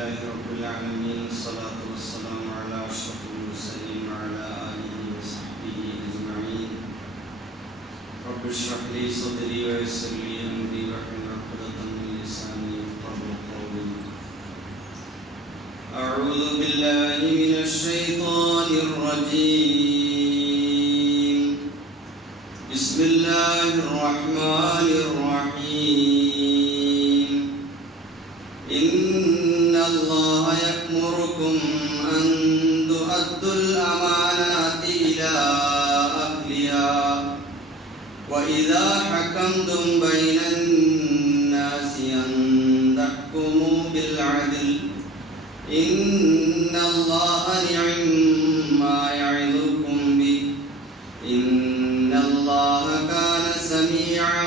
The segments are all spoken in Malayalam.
لله رب العالمين والصلاة والسلام على أشرف المرسلين وعلى آله وصحبه أجمعين. رب اشرح لي صدري ويسر لي أمري واحلل عقدة من لساني يفقهوا قولي. أعوذ بالله من الشيطان الرجيم. بسم الله الرحمن الرحيم. إن الله يأمركم أن تؤدوا الأمانات إلى أهلها وإذا حكمتم بين الناس أن تحكموا بالعدل إن الله نعم ما يعظكم به إن الله كان سميعا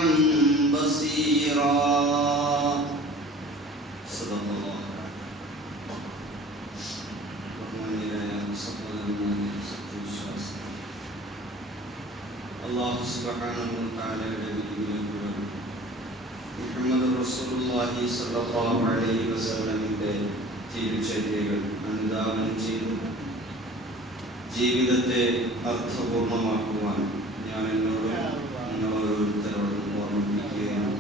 بصيرا. അല്ലാഹു സുബ്ഹാനഹു വ തആലയുടെ വിധികളും മുഹമ്മദ് റസൂലുള്ളാഹി സ്വല്ലല്ലാഹു അലൈഹി വസല്ലമിന്റെ ജീവിതചര്യകൾ അനുധാവനം ചെയ്തു ജീവിതത്തെ അർത്ഥപൂർണമാക്കുവാൻ ഞാൻ നിങ്ങളോരോരുത്തരോടും ഓർമ്മിപ്പിക്കുകയാണ്.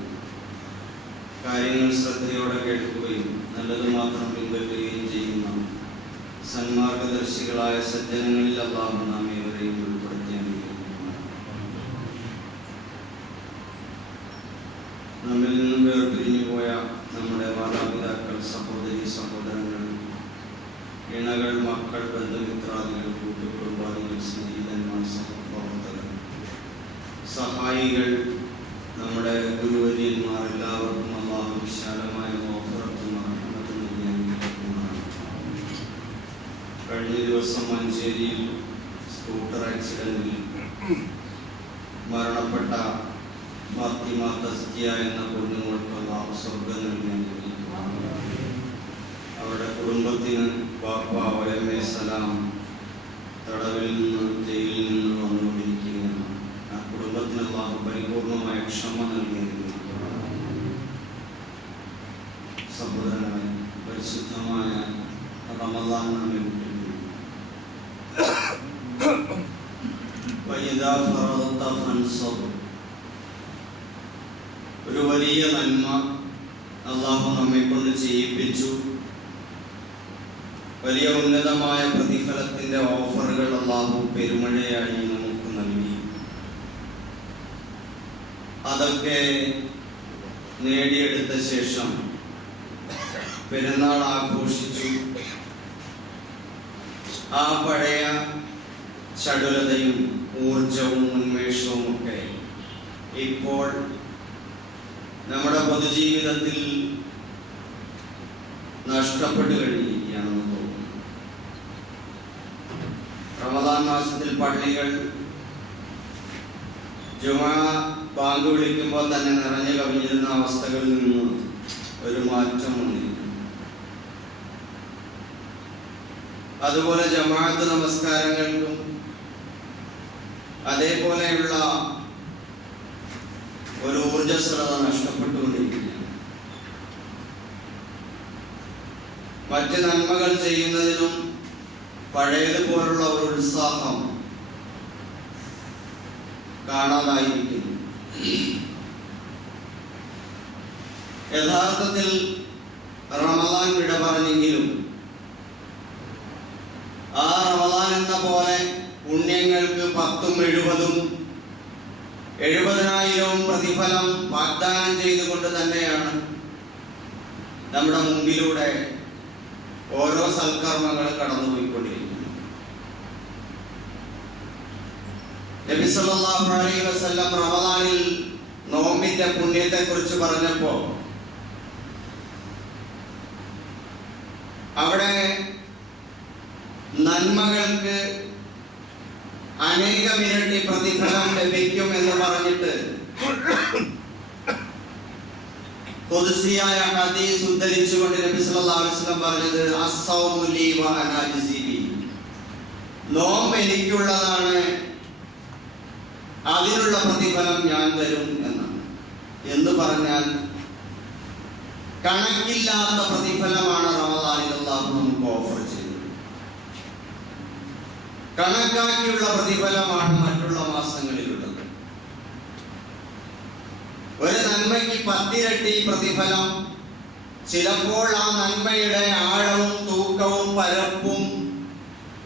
കാര്യങ്ങൾ ശ്രദ്ധയോടെ കേൾക്കുകയും നല്ലത് മാത്രം പിൻപറ്റുകയും ചെയ്യുന്ന സന്മാർഗദർശികളായ സജ്ജനങ്ങളിൽ അല്ലാഹു നാം ഏവരെയും ഉൾപ്പെടുത്തി അനുഗ്രഹിക്കുന്നു. നമ്മിൽ നിന്നും വേർപിരിഞ്ഞു പോയ നമ്മുടെ മാതാപിതാക്കൾ, സഹോദരി സഹോദരങ്ങൾ, ഇണകൾ, മക്കൾ, ബന്ധുമിത്രാദികൾ, കൂട്ടുകുടുംബാദികൾ, സ്നേഹിതന്മാർ, സഹപ്രവർത്തകർ, സഹായികൾ, നമ്മുടെ ഗുരുവര്യന്മാർ എല്ലാവർക്കും അല്ലാഹു വിശാലമായ മഗ്ഫിറത്തും റഹ്മത്തും നൽകി അനുഗ്രഹിക്കുന്നതാണ്. കഴിഞ്ഞ ദിവസം മഞ്ചേരിയിൽ സ്കൂട്ടർ ആക്സിഡന്റിൽ മരണപ്പെട്ട ഫാത്തിമ തസ്കിയ എന്ന പൊന്നുമോൾക്ക് അല്ലാഹു സ്വർഗ്ഗം നൽകി അനുഗ്രഹിക്കുന്നതാണ്. അവരുടെ കുടുംബത്തിന് ബാപ്പ ഒ.എം.എ. സലാം തടവിൽ നിന്ന്, ജയിലിൽ നിന്ന് വന്നുകൊണ്ടിരിക്കുകയാണ്. ആ കുടുംബത്തിന് അല്ലാഹു പരിപൂർണമായ ക്ഷമ നൽകി അനുഗ്രഹിക്കുന്നതാണ്. സഹോദരനായ പരിശുദ്ധമായ റമളാൻ നമ്മെ വിട്ടിരിക്കുന്നു. ഒരു വലിയ നന്മ അല്ലാഹു നമ്മെ കൊണ്ട് ചെയ്യിപ്പിച്ചു. വലിയ ഉന്നതമായ പ്രതിഫലത്തിന്റെ ഓഫറുകൾ അല്ലാഹു പെരുമഴയായി നമുക്ക് നൽകി. അതൊക്കെ നേടിയെടുത്ത ശേഷം പെരുന്നാൾ ആഘോഷിച്ചു. ആ പഴയ ചടുലതയും ഊർജവും ഉന്മേഷവും ഒക്കെ ഇപ്പോൾ നമ്മുടെ പൊതുജീവിതത്തിൽ നഷ്ടപ്പെട്ടു കഴിഞ്ഞിരിക്കുകയാണെന്ന് തോന്നുന്നു. റമദാൻ മാസത്തിൽ പള്ളികൾ ജുമാ ബാങ്ക് വിളിക്കുമ്പോൾ തന്നെ നിറഞ്ഞു കവിഞ്ഞിരുന്ന അവസ്ഥകളിൽ നിന്ന് ഒരു മാറ്റം വന്നിരിക്കുന്നു. അതുപോലെ ജമാഅത്ത് നമസ്കാരങ്ങൾക്കും അതേപോലെയുള്ള ഒരു ഊർജ്ജസ്വലത നഷ്ടപ്പെട്ടുകൊണ്ടിരിക്കുകയാണ്. മറ്റ് നന്മകൾ ചെയ്യുന്നതിനും പഴയതുപോലുള്ള ഒരു ഉത്സാഹം കാണാതായിരിക്കുന്നു. യഥാർത്ഥത്തിൽ റമളാൻ വിട പറഞ്ഞെങ്കിലും ആ റമളാൻ എന്ന പോലെ പുണ്യങ്ങൾക്ക് 10ഉം 70ഉം 70,000 പ്രതിഫലം വാഗ്ദാനം ചെയ്തുകൊണ്ട് തന്നെയാണ് നമ്മുടെ മുമ്പിലൂടെ ഓരോ സൽക്കർമ്മങ്ങൾ കടന്നുപോയിക്കൊണ്ടിരിക്കുന്നത്. നബി സല്ലല്ലാഹു അലൈഹി വസല്ലം റമളാനിൽ നോമ്പിന്റെ പുണ്യത്തെ കുറിച്ച് പറഞ്ഞപ്പോൾ അവിടെ നന്മകൾക്ക് അനേകം ഇരട്ടി പ്രതിഫലം ലഭിക്കും എന്ന് പറഞ്ഞിട്ട് ഖുദ്സിയായ ഹദീസ് ഉദ്ധരിച്ചുകൊണ്ട് നബി സല്ലല്ലാഹു അലൈഹി വസല്ലം പറഞ്ഞത് അസ്സൗമു ലീ വ അനാ അജ്സി ബി. നോമ്പ് എനിക്കുള്ളതാണ്, അതിനുള്ള പ്രതിഫലം ഞാൻ തരും എന്നാണ്. എന്ന് പറഞ്ഞാൽ കണക്കില്ലാത്ത പ്രതിഫലമാണ് റമദാനിൽ അള്ളാഹു നമുക്ക് ഓഫർ ചെയ്തത്. കണക്കാക്കിയുള്ള പ്രതിഫലമാണ് മറ്റുള്ള മാസങ്ങളിലുള്ളത്. ഒരു നന്മയ്ക്ക് 10 ഇരട്ടി പ്രതിഫലം. ചിലപ്പോൾ ആ നന്മയുടെ ആഴവും തൂക്കവും പരപ്പും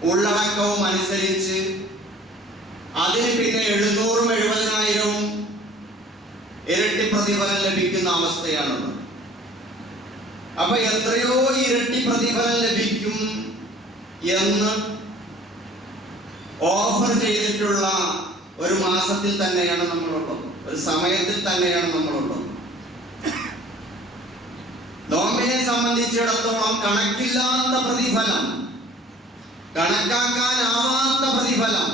ഉള്ളടക്കവും അനുസരിച്ച് അതിന് പിന്നെ 700-ഉം 70,000-ഉം ഇരട്ടി പ്രതിഫലം ലഭിക്കുന്ന അവസ്ഥയാണുള്ളത്. അപ്പൊ എത്രയോ ഇരട്ടി പ്രതിഫലം ലഭിക്കും എന്ന് ഓഫർ ചെയ്തിട്ടുള്ള ഒരു മാസത്തിൽ തന്നെയാണ് നമ്മളുള്ളത്, ഒരു സമയത്തിൽ തന്നെയാണ് നമ്മളുള്ളത്. നോമ്പിനെ സംബന്ധിച്ചിടത്തോളം കണക്കില്ലാത്ത പ്രതിഫലം, കണക്കാക്കാനാവാത്ത പ്രതിഫലം.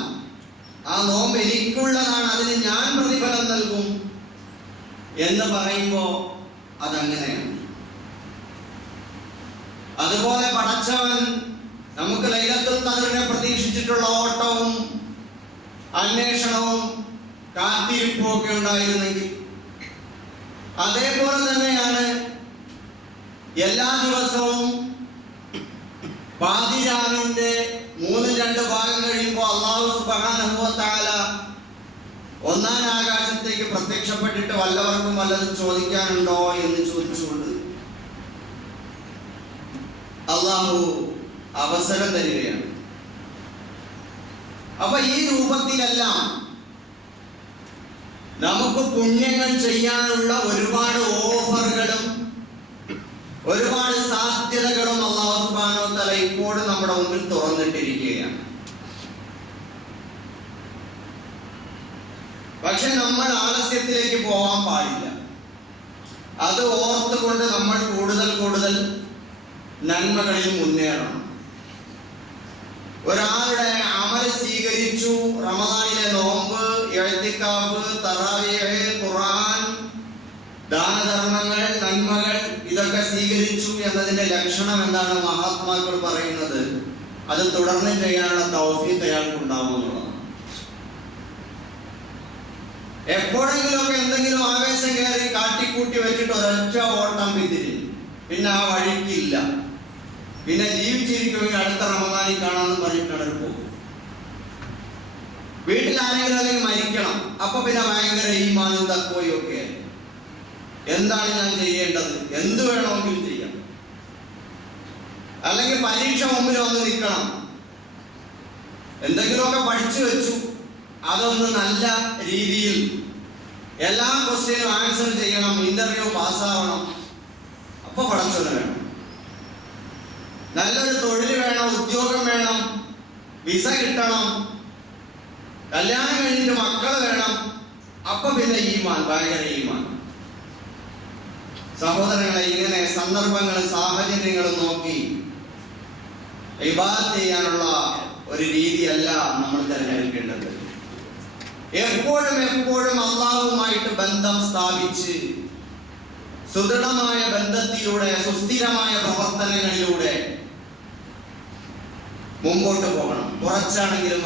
ആ നോമ്പ് എനിക്കുള്ളതാണ്, അതിന് ഞാൻ പ്രതിഫലം നൽകും എന്ന് പറയുമ്പോ അതങ്ങനെയാണ്. അതുപോലെ പടച്ചവൻ നമുക്ക് ലൈലത്തുൽ ഖദ്റിനെ പ്രതീക്ഷിച്ചിട്ടുള്ള ഓട്ടവും അന്വേഷണവും കാത്തിരിപ്പും ഒക്കെ ഉണ്ടായിരുന്നെങ്കിൽ, അതേപോലെ തന്നെയാണ് എല്ലാ ദിവസവും പാതിരാവിന്റെ 3-2 ഭാഗം കഴിയുമ്പോൾ അല്ലാഹു സുബ്ഹാനഹു വ തആല 1-ാം ആകാശത്തേക്ക് പ്രത്യക്ഷപ്പെട്ടിട്ട് വല്ലവർക്കും വല്ലതും ചോദിക്കാനുണ്ടോ എന്ന് ചോദിച്ചുകൊണ്ട് അല്ലാഹു അവസരം തരികയാണ്. അപ്പൊ ഈ രൂപത്തിലെല്ലാം നമുക്ക് പുണ്യങ്ങൾ ചെയ്യാനുള്ള ഒരുപാട് ഓഫറുകളും ഒരുപാട് സാധ്യതകളും അല്ലാഹു സുബ്ഹാനഹു വ തആല ഇപ്പോഴും നമ്മുടെ മുമ്പിൽ തുറന്നിട്ടിരിക്കുകയാണ്. പക്ഷെ നമ്മൾ ആലസ്യത്തിലേക്ക് പോകാൻ പാടില്ല. അത് ഓർത്തുകൊണ്ട് നമ്മൾ കൂടുതൽ കൂടുതൽ നന്മകളിൽ മുന്നേറണം. ഒരാളുടെ അമൽ സ്വീകരിച്ചു, റമദാനിലെ നോമ്പ്, ഇഅ്തികാഫ്, തറാവീഹ്, ഖുർആൻ, ദാനധർമ്മങ്ങൾ, നന്മകൾ ഇതൊക്കെ സ്വീകരിച്ചു എന്നതിന്റെ ലക്ഷണം എന്താണ്? മഹാത്മാക്കൾ പറയുന്നത് അത് തുടർന്ന് ചെയ്യാനുള്ള തൗഫീഖ് അയാൾക്ക് ഉണ്ടാവുമെന്നുള്ളതാണ്. എപ്പോഴെങ്കിലുമൊക്കെ എന്തെങ്കിലും ആവേശം കയറി കാട്ടിക്കൂട്ടി വെച്ചിട്ട് ഒരൊറ്റ ഓട്ടം പിന്തിരി, പിന്നെ ആ വഴിക്കില്ല, പിന്നെ ജീവിച്ചിരിക്കുമെങ്കിൽ അടുത്ത റമദാനിൽ കാണാമെന്ന് പറഞ്ഞിട്ട് പോകും. വീട്ടിൽ ആരെങ്കിലും അല്ലെങ്കിൽ മരിക്കണം, അപ്പൊ പിന്നെ ഭയങ്കര ഈമാനും തഖ്വയും ഒക്കെ. എന്താണ് ഞാൻ ചെയ്യേണ്ടത്? എന്ത് വേണമെങ്കിലും ചെയ്യാം. അല്ലെങ്കിൽ പരീക്ഷ മുമ്പിൽ വന്ന് നിൽക്കണം, എന്തെങ്കിലുമൊക്കെ പഠിച്ചു വെച്ചു, അതൊന്ന് നല്ല രീതിയിൽ എല്ലാ ക്വസ്റ്റ്യനും ആൻസർ ചെയ്യണം, ഇന്റർവ്യൂ പാസ്സാവണം. അപ്പൊ പഠിച്ചത് വേണം. നല്ലൊരു തൊഴിൽ വേണം, ഉദ്യോഗം വേണം, വിസ കിട്ടണം, കല്യാണം കഴിഞ്ഞിട്ട് മക്കൾ വേണം. അപ്പൊ പിന്നെ ഈമാൻ, ഭയങ്കര ഈമാൻ. സഹോദരങ്ങളെ, ഇങ്ങനെ സന്ദർഭങ്ങളും സാഹചര്യങ്ങളും നോക്കി ഇബാദത്ത് ചെയ്യാനുള്ള ഒരു രീതിയല്ല നമ്മൾ തിരഞ്ഞെടുക്കേണ്ടത്. എപ്പോഴും അല്ലാഹുവുമായിട്ട് ബന്ധം സ്ഥാപിച്ച് സുദൃഢമായ ബന്ധത്തിലൂടെ, സുസ്ഥിരമായ പ്രവർത്തനങ്ങളിലൂടെ മുമ്പോട്ട് പോകണം. കുറച്ചാണെങ്കിലും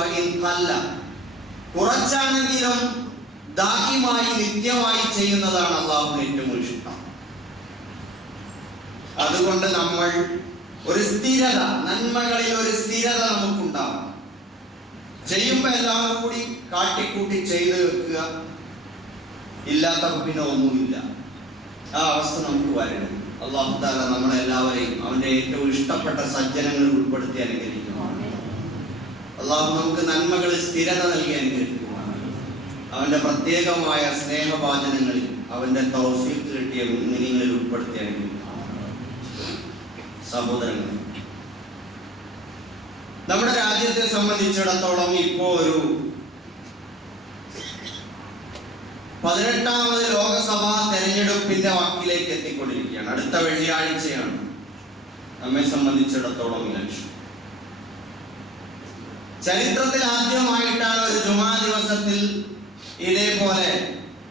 ദായിമായി നിത്യമായി ചെയ്യുന്നതാണ് അല്ലാഹുവിന് ഏറ്റവും ഇഷ്ടം. അതുകൊണ്ട് നമ്മൾ ഒരു സ്ഥിരത, നന്മകളിൽ ഒരു സ്ഥിരത നമുക്കുണ്ടാവും. ചെയ്യുമ്പോ എല്ലാം കൂടി കാട്ടിക്കൂട്ടി ചെയ്ത് വെക്കുക, ഇല്ലാത്തപ്പോ പിന്നെ ഒന്നുമില്ല. ആ അവസ്ഥ നമുക്ക് വരണം. അല്ലാഹു തആല നമ്മളെല്ലാവരെയും അവന്റെ ഏറ്റവും ഇഷ്ടപ്പെട്ട സജ്ജനങ്ങളിൽ ഉൾപ്പെടുത്തി അനുഗ്രഹിക്കുന്നു. അല്ലാഹു നമുക്ക് നന്മകളിൽ സ്ഥിരത നൽകി അനുഗ്രഹിക്കുന്നു. അവന്റെ പ്രത്യേകമായ സ്നേഹവാചനങ്ങളിൽ അവന്റെ തൗഫീഖ് കിട്ടിയ മുഅ്മിനീങ്ങളിൽ ഉൾപ്പെടുത്തി അനുഗ്രഹിക്കുന്നു. സഹോദരങ്ങൾ, നമ്മുടെ രാജ്യത്തെ സംബന്ധിച്ചിടത്തോളം ഇപ്പോ ഒരു 18ാമത് ലോകസഭാ തെരഞ്ഞെടുപ്പിന്റെ വാക്കിലേക്ക് എത്തിക്കൊണ്ടിരിക്കുകയാണ്. അടുത്ത വെള്ളിയാഴ്ചയാണ് നമ്മെ സംബന്ധിച്ചിടത്തോളം ഇലക്ഷൻ. ചരിത്രത്തിൽ ആദ്യമായിട്ടാണ് ഒരു ജുമാ ദിവസത്തിൽ ഇതേപോലെ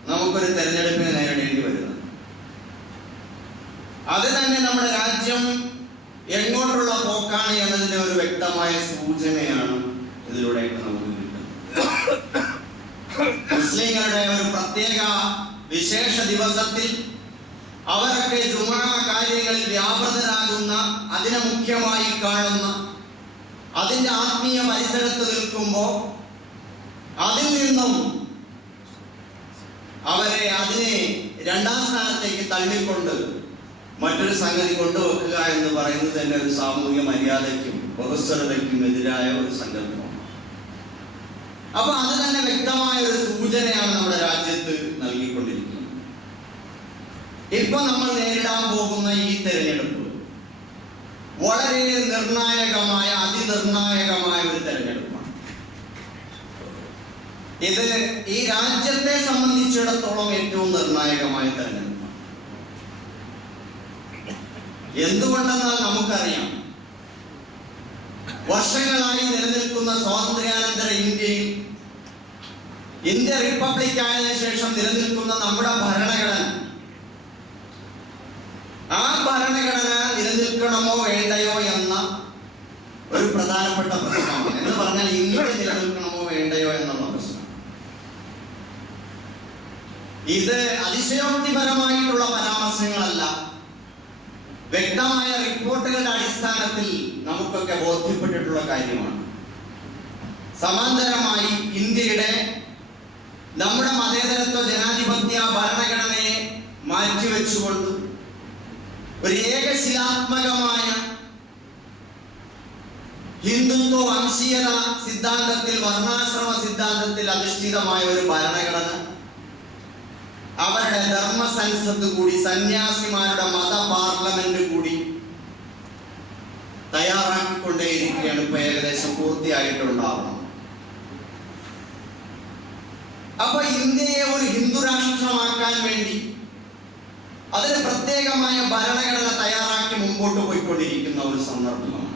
നമുക്കൊരു തെരഞ്ഞെടുപ്പിനെ നേരിടേണ്ടി വരുന്നത്. അത് തന്നെ നമ്മുടെ രാജ്യം എങ്ങോട്ടുള്ള പോക്കാണ് എന്നതിന്റെ ഒരു വ്യക്തമായ സൂചനയാണ് ഇതിലൂടെയൊക്കെ നമുക്ക് കിട്ടുന്നത്. മുസ്ലിങ്ങളുടെ ഒരു പ്രത്യേക വിശേഷ ദിവസത്തിൽ അവരൊക്കെ ജുമാ കാര്യങ്ങളിൽ വ്യാപൃതരാകുന്ന അതിനെ മുഖ്യമായി കാണുന്ന, അതിൻ്റെ ആത്മീയ പരിസരത്ത് നിൽക്കുമ്പോൾ അതിൽ നിന്നും അവരെ അതിനെ രണ്ടാം സ്ഥാനത്തേക്ക് തള്ളിക്കൊണ്ട് മറ്റൊരു സംഗതി കൊണ്ടുവെക്കുക എന്ന് പറയുന്നത് തന്നെ ഒരു സാമൂഹിക മര്യാദയ്ക്കും ബഹുസ്വരതയ്ക്കും എതിരായ ഒരു സങ്കല്പമാണ്. അപ്പൊ അത് തന്നെ വ്യക്തമായ ഒരു സൂചനയാണ് നമ്മുടെ രാജ്യത്ത് നൽകിക്കൊണ്ടിരിക്കുന്നത്. ഇപ്പൊ നമ്മൾ നേരിടാൻ പോകുന്ന ഈ തെരഞ്ഞെടുപ്പ് വളരെ നിർണായകമായ, അതിനിർണായകമായ ഒരു തെരഞ്ഞെടുപ്പാണ്. ഇത് ഈ രാജ്യത്തെ സംബന്ധിച്ചിടത്തോളം ഏറ്റവും നിർണായകമായ തെരഞ്ഞെടുപ്പാണ്. എന്തുകൊണ്ടെന്നാൽ നമുക്കറിയാം, വർഷങ്ങളായി നിലനിൽക്കുന്ന സ്വാതന്ത്ര്യാനന്തര ഇന്ത്യയിൽ, ഇന്ത്യ റിപ്പബ്ലിക് ആയതിനു ശേഷം നിലനിൽക്കുന്ന നമ്മുടെ ഭരണഘടന, ആ ഭരണഘടന നിലനിൽക്കണമോ വേണ്ടയോ എന്ന ഒരു പ്രധാനപ്പെട്ട പ്രശ്നമാണ്. എന്ന് പറഞ്ഞാൽ ഇന്ത്യ നിലനിൽക്കണമോ വേണ്ടയോ എന്നുള്ള പ്രശ്നം. ഇത് അതിശയോക്തിപരമായിട്ടുള്ള പരാമർശങ്ങളല്ല, വ്യക്തമായ റിപ്പോർട്ടുകളുടെ അടിസ്ഥാനത്തിൽ നമുക്കൊക്കെ ബോധ്യപ്പെട്ടിട്ടുള്ള കാര്യമാണ്. സമാന്തരമായി ഇന്ത്യയുടെ, നമ്മുടെ മതേതരത്വ ജനാധിപത്യ ഭരണഘടനയെ മാറ്റിവെച്ചുകൊണ്ട് ഒരു ഏകശിലാത്മകമായ ഹിന്ദുത്വ വംശീയത സിദ്ധാന്തത്തിൽ, വർണ്ണാശ്രമ സിദ്ധാന്തത്തിൽ അധിഷ്ഠിതമായ ഒരു ഭരണഘടന അവരുടെ ധർമ്മ സംസദ് കൂടി, സന്യാസിമാരുടെ മത പാർലമെന്റ് കൂടി തയ്യാറാക്കിക്കൊണ്ടേയിരിക്കുകയാണ്. ഇപ്പൊ ഏകദേശം പൂർത്തിയായിട്ടുണ്ടാവണം. അപ്പൊ ഇന്ത്യയെ ഒരു ഹിന്ദു രാഷ്ട്രമാക്കാൻ വേണ്ടി അതിന് പ്രത്യേകമായ ഭരണഘടന തയ്യാറാക്കി മുമ്പോട്ട് പോയിക്കൊണ്ടിരിക്കുന്ന ഒരു സന്ദർഭമാണ്.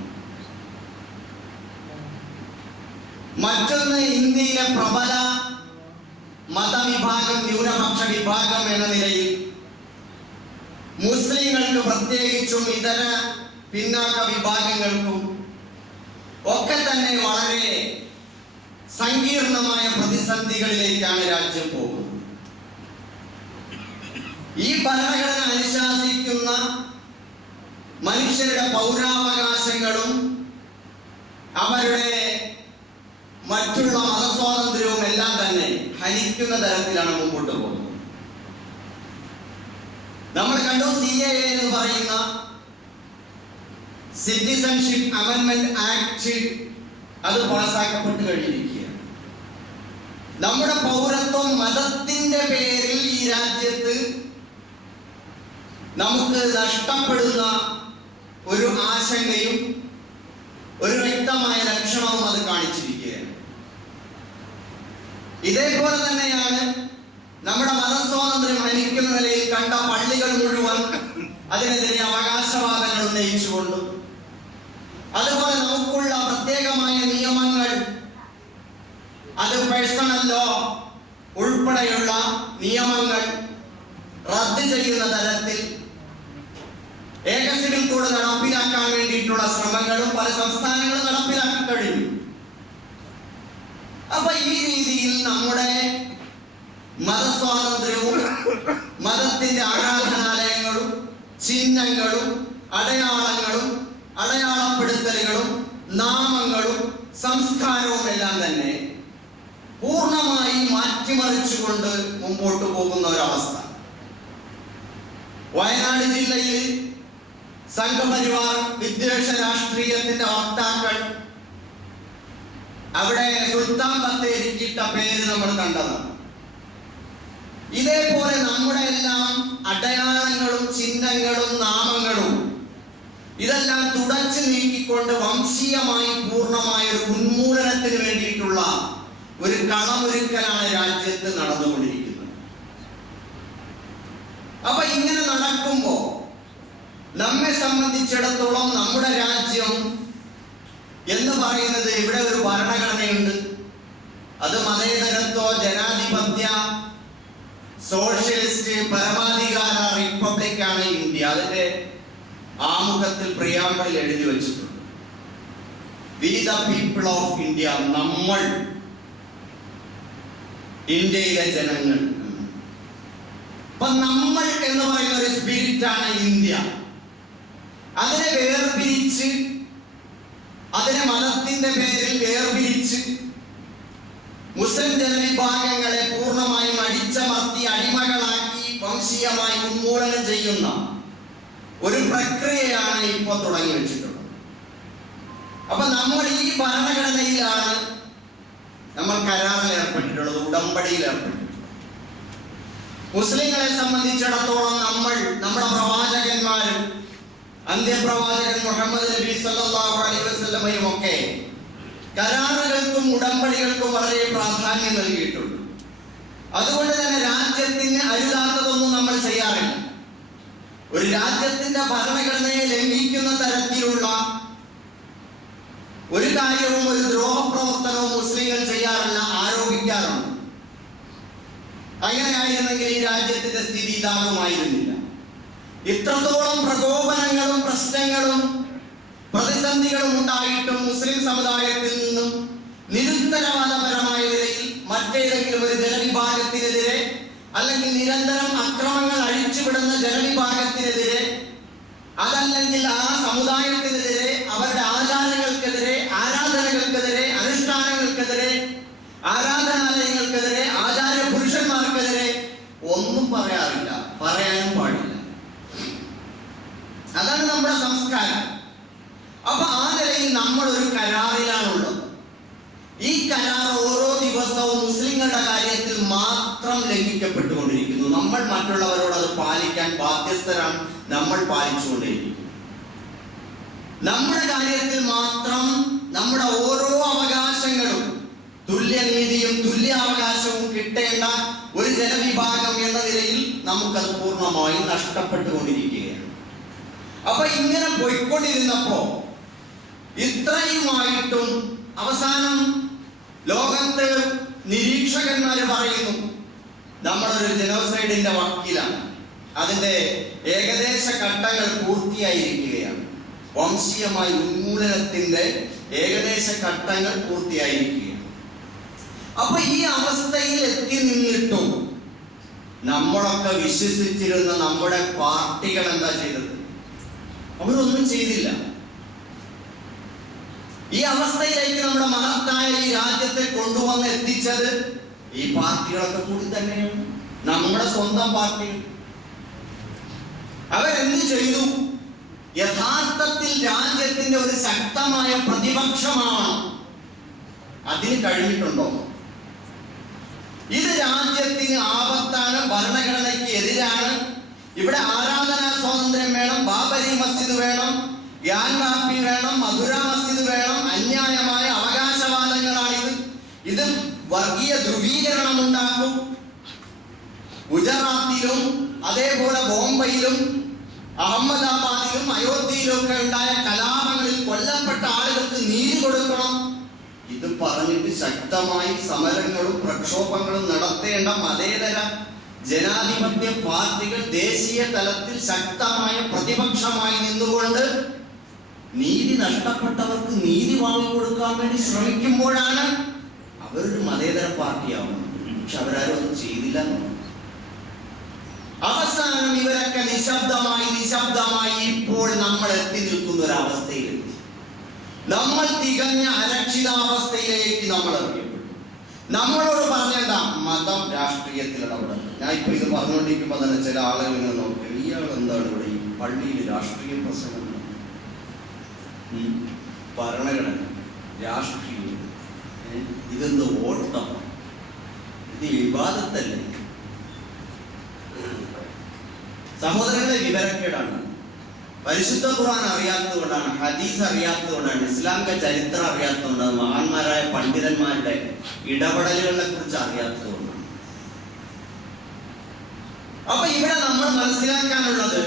മറ്റൊന്ന്, ഇന്ത്യയിലെ പ്രബല മതവിഭാഗം, ന്യൂനപക്ഷ വിഭാഗം എന്ന നിലയിൽ മുസ്ലിങ്ങൾക്ക് പ്രത്യേകിച്ചും ഇതര പിന്നാക്ക വിഭാഗങ്ങൾക്കും ഒക്കെ തന്നെ വളരെ സങ്കീർണമായ പ്രതിസന്ധികളിലേക്കാണ് രാജ്യം പോകുന്നത്. ഈ ഭരണഘടന അനുശാസിക്കുന്ന മനുഷ്യരുടെ പൗരാവകാശങ്ങളും അവരുടെ മറ്റുള്ള മതസ്വാതന്ത്ര്യവും എല്ലാം തന്നെ ഹനിക്കുന്ന തരത്തിലാണ് മുമ്പോട്ട് പോകുന്നത്. നമ്മൾ കണ്ടു, CAA എന്ന് പറയുന്ന സിറ്റിസൺഷിപ്പ് അമെൻമെന്റ് ആക്ട്, അത് പാസ്സാക്കപ്പെട്ട് കഴിഞ്ഞിരിക്കുകയാണ്. നമ്മുടെ പൗരത്വം മതത്തിന്റെ പേരിൽ ഈ രാജ്യത്ത് നമുക്ക് നഷ്ടപ്പെടുന്ന ഒരു ആശങ്കയും ഒരു വ്യക്തമായ ലക്ഷണവും അത് കാണിച്ചിരിക്കുകയാണ്. ഇതേപോലെ തന്നെയാണ് നമ്മുടെ മതസ്വാതന്ത്ര്യം ഹനിക്കുന്ന നിലയിൽ കണ്ട പള്ളികൾ മുഴുവൻ അതിനെതിരെ അവകാശവാദങ്ങൾ ഉന്നയിച്ചുകൊണ്ടും, അതുപോലെ നമുക്കുള്ള പ്രത്യേകമായ നിയമങ്ങൾ, അത് പേഴ്സണൽ ലോ ഉൾപ്പെടെയുള്ള നിയമങ്ങൾ റദ്ദ് ചെയ്യുന്ന തരത്തിൽ ഏക സിവിൽ കോഡ് നടപ്പിലാക്കാൻ വേണ്ടിയിട്ടുള്ള ശ്രമങ്ങളും പല സംസ്ഥാനങ്ങളും നടപ്പിലാക്കി കഴിഞ്ഞു. അപ്പൊ ഈ രീതിയിൽ നമ്മുടെ മതസ്വാതന്ത്ര്യവും മതത്തിന്റെ ആരാധനാലയങ്ങളും ചിഹ്നങ്ങളും അടയാളങ്ങളും അടയാളപ്പെടുത്തലുകളും നാമങ്ങളും സംസ്കാരവും എല്ലാം തന്നെ പൂർണ്ണമായി മാറ്റിമറിച്ചുകൊണ്ട് മുമ്പോട്ട് പോകുന്ന ഒരവസ്ഥ. വയനാട് ജില്ലയിൽ സംഘപരിവാർ വിദ്വേഷ രാഷ്ട്രീയത്തിന്റെ വക്താക്കൾ അവിടെ സുൽത്താൻ ബത്തേരിക്കിട്ട പേര് നമ്മൾ കണ്ടതാണ്. ഇതേപോലെ നമ്മുടെ എല്ലാം അടയാളങ്ങളും ചിഹ്നങ്ങളും നാമങ്ങളും ഇതെല്ലാം തുടച്ചു നീക്കിക്കൊണ്ട് വംശീയമായി പൂർണ്ണമായ ഒരു ഉന്മൂലനത്തിന് വേണ്ടിയിട്ടുള്ള ഒരു കളമൊരുക്കലാണ് രാജ്യത്ത് നടന്നുകൊണ്ടിരിക്കുന്നത്. അപ്പൊ ഇങ്ങനെ നടക്കുമ്പോ നമ്മെ സംബന്ധിച്ചിടത്തോളം നമ്മുടെ രാജ്യം എന്ന് പറയുന്നത്, ഇവിടെ ഒരു ഭരണഘടനയുണ്ട്. അത് മതേതരത്വ ജനാധിപത്യ സോഷ്യലിസ്റ്റ് പരമാധികാര റിപ്പബ്ലിക്കാണ് ഇന്ത്യ. അതിന്റെ ആമുഖത്തിൽ പ്രിയാമ്പിളിൽ എഴുതി വെച്ചിട്ടുണ്ട്, we the people of India, നമ്മൾ ഇന്ത്യയിലെ ജനങ്ങൾ. അപ്പൊ നമ്മൾ എന്ന് പറയുന്ന ഒരു സ്പിരിറ്റാണ് ഇന്ത്യ. അതിനെ വേർപിരിച്ച്, അതിനെ മതത്തിന്റെ പേരിൽ വേർപിരിച്ച് മുസ്ലിം ജനവിഭാഗങ്ങളെ പൂർണ്ണമായും അടിച്ചമർത്തി അടിമകളാക്കി വംശീയമായി ഉന്മൂലനം ചെയ്യുന്ന ഒരു പ്രക്രിയയാണ് ഇപ്പോൾ തുടങ്ങി വെച്ചിട്ടുള്ളത്. അപ്പൊ നമ്മൾ ഈ ഭരണഘടനയിലാണ് നമ്മൾ കരാറിൽ ഏർപ്പെട്ടിട്ടുള്ളത്, ഉടമ്പടിയിൽ ഏർപ്പെട്ടിട്ടുള്ളത്. മുസ്ലിങ്ങളെ സംബന്ധിച്ചിടത്തോളം നമ്മൾ നമ്മുടെ പ്രവാചകന്മാരും അന്ത്യപ്രവാചകൻ മുഹമ്മദ് നബി സല്ലല്ലാഹു അലൈഹി വസല്ലമയും ഒക്കെ കരാറുകൾക്കും ഉടമ്പടികൾക്കും വളരെ പ്രാധാന്യം നൽകിയിട്ടുണ്ട്. അതുകൊണ്ട് തന്നെ രാജ്യത്തിന് അരുതാത്തതൊന്നും നമ്മൾ ചെയ്യാറില്ല. ഒരു രാജ്യത്തിന്റെ ഭരണഘടനയെ ലംഘിക്കുന്ന തരത്തിലുള്ള ഒരു കാര്യവും, ഒരു ദ്രോഹപ്രവർത്തനവും മുസ്ലിങ്ങൾ ചെയ്യാറില്ല, ആരോപിക്കാറുണ്ട്. അങ്ങനെയായിരുന്നെങ്കിൽ ഈ രാജ്യത്തിന്റെ സ്ഥിതി ഇതാകുമായിരുന്നില്ല. ഇത്രത്തോളം പ്രകോപനങ്ങളും പ്രശ്നങ്ങളും പ്രതിസന്ധികളും ഉണ്ടായിട്ടും മുസ്ലിം സമുദായത്തിൽ നിന്നും നിരുത്തരവാദപരമായ നിലയിൽ മറ്റേതെങ്കിലും ഒരു ജനവിഭാഗത്തിനെതിരെ അല്ലെങ്കിൽ നിരന്തരം അക്രമങ്ങൾ അഴിച്ചുവിടുന്ന ജനവിഭാഗത്തിനെതിരെ, അതല്ലെങ്കിൽ ആ സമുദായത്തിനെതിരെ, അവരുടെ ആചാരങ്ങൾക്കെതിരെ, ആരാധനകൾക്കെതിരെ, അനുഷ്ഠാനങ്ങൾക്കെതിരെ, ആരാധനാലയങ്ങൾക്കെതിരെ, ആചാര്യ പുരുഷന്മാർക്കെതിരെ ഒന്നും പറയാറില്ല, പറയാനും പാടില്ല. അതാണ് നമ്മുടെ സംസ്കാരം. അപ്പൊ ആ നിലയിൽ നമ്മൾ ഒരു കരാറിലാണുള്ളത്. ഈ കരാർ ഓരോ ദിവസവും മുസ്ലിങ്ങളുടെ കാര്യത്തിൽ മാത്രം ലംഘിക്കപ്പെട്ടുകൊണ്ടിരിക്കുന്നു. നമ്മൾ മറ്റുള്ളവരോട് അത് പാലിക്കാൻ ബാധ്യസ്ഥരാണ്, നമ്മൾ പാലിച്ചുകൊണ്ടേയിരിക്കുന്നു. നമ്മുടെ കാര്യത്തിൽ മാത്രം നമ്മുടെ ഓരോ അവകാശങ്ങളും, തുല്യനീതിയും തുല്യാവകാശവും കിട്ടേണ്ട ഒരു ജനവിഭാഗം എന്ന നിലയിൽ നമുക്കത് പൂർണ്ണമായും നഷ്ടപ്പെട്ടുകൊണ്ടിരിക്കുകയാണ്. അപ്പൊ ഇങ്ങനെ പോയിക്കൊണ്ടിരുന്നപ്പോ ഇത്രയുമായിട്ടും അവസാനം ലോകത്ത് നിരീക്ഷകന്മാര് പറയുന്നു നമ്മളൊരു ജനോസൈഡിന്റെ വക്കീലാണ്. അതിന്റെ ഏകദേശ ഘട്ടങ്ങൾ പൂർത്തിയായിരിക്കുകയാണ്. വംശീയമായ ഉന്മൂലനത്തിന്റെ ഏകദേശ ഘട്ടങ്ങൾ പൂർത്തിയായിരിക്കുകയാണ്. അപ്പൊ ഈ അവസ്ഥയിൽ എത്തി നിന്നിട്ടും നമ്മളൊക്കെ വിശ്വസിച്ചിരുന്ന നമ്മുടെ പാർട്ടികൾ എന്താ ചെയ്തത്? അവരൊന്നും ചെയ്തില്ല. ഈ അവസ്ഥയിലേക്ക് നമ്മുടെ മഹത്തായ ഈ രാജ്യത്തെ കൊണ്ടുവന്ന് എത്തിച്ചത് ഈ പാർട്ടികളൊക്കെ കൂടി തന്നെയാണ്, നമ്മുടെ സ്വന്തം പാർട്ടികൾ. അവരെന്ത് ചെയ്തു? യഥാർത്ഥത്തിൽ രാജ്യത്തിന്റെ ഒരു ശക്തമായ പ്രതിപക്ഷമാണ്. അതിന് കഴിഞ്ഞിട്ടുണ്ടോ? ഇത് രാജ്യത്തിന് ആപത്താണ്, ഭരണഘടനയ്ക്ക് എതിരാണ്. ഇവിടെ ആരാധനാ സ്വാതന്ത്ര്യം വേണം, ബാബരി മസ്ജിദ് വേണം, ഗ്യാൻവാപ്പി വേണം, മധുര മസ്ജിദ് വേണം, അന്യായമായ അവകാശവാദങ്ങളാണിത്. ഇത് വർഗീയ ധ്രുവീകരണം ഉണ്ടാക്കും. ഗുജറാത്തിലും അതേപോലെ ബോംബെയിലും അഹമ്മദാബാദിലും അയോധ്യയിലും ഒക്കെ ഉണ്ടായ കലാപങ്ങളിൽ കൊല്ലപ്പെട്ട ആളുകൾക്ക് നീതി കൊടുക്കണം. ഇത് പറഞ്ഞിട്ട് ശക്തമായി സമരങ്ങളും പ്രക്ഷോഭങ്ങളും നടത്തേണ്ട മതേതര ജനാധിപത്യ പാർട്ടികൾ ദേശീയ തലത്തിൽ ശക്തമായ പ്രതിപക്ഷമായി നിന്നുകൊണ്ട് നീതി നഷ്ടപ്പെട്ടവർക്ക് നീതി വാങ്ങിക്കൊടുക്കാൻ വേണ്ടി ശ്രമിക്കുമ്പോഴാണ് അവരൊരു മതേതര പാർട്ടിയാവുന്നത്. പക്ഷെ അവരാരും ഒന്നും ചെയ്തില്ല. അവസാനം ഇവരൊക്കെ നിശബ്ദമായി ഇപ്പോൾ നമ്മൾ എത്തി നിൽക്കുന്ന ഒരു അവസ്ഥയിലെത്തി. നമ്മൾ തികഞ്ഞ അരക്ഷിതാവസ്ഥയിലേക്ക് നമ്മൾ അറിയപ്പെട്ടു. നമ്മളോട് പറഞ്ഞെന്താ? മതം രാഷ്ട്രീയത്തിൽ ഇടപെടൽ. ഞാൻ ഇപ്പൊ ഇത് പറഞ്ഞുകൊണ്ടിരിക്കുമ്പോ തന്നെ ചില ആളുകൾ ഇങ്ങനെ നോക്കി, ഇയാൾ എന്താണ് ഇവിടെ ഈ പള്ളിയിൽ രാഷ്ട്രീയ പ്രസംഗം, ഭരണഘടന, രാഷ്ട്രീയം, ഇതെന്ത് ഓട്ടം, ഇത് വിവാദത്തല്ലേ? സഹോദരങ്ങളെ, വിവരക്കേടാണ്. പരിശുദ്ധ ഖുർആൻ അറിയാത്തത് കൊണ്ടാണ്, ഹദീസ് അറിയാത്തത് കൊണ്ടാണ്, ഇസ്ലാമിക ചരിത്രം അറിയാത്തത് കൊണ്ടാണ്, മഹാന്മാരായ പണ്ഡിതന്മാരുടെ ഇടപെടലുകളെ കുറിച്ച് അറിയാത്തത് കൊണ്ടാണ്. അപ്പൊ ഇവിടെ നമ്മൾ മനസ്സിലാക്കാനുള്ളത്,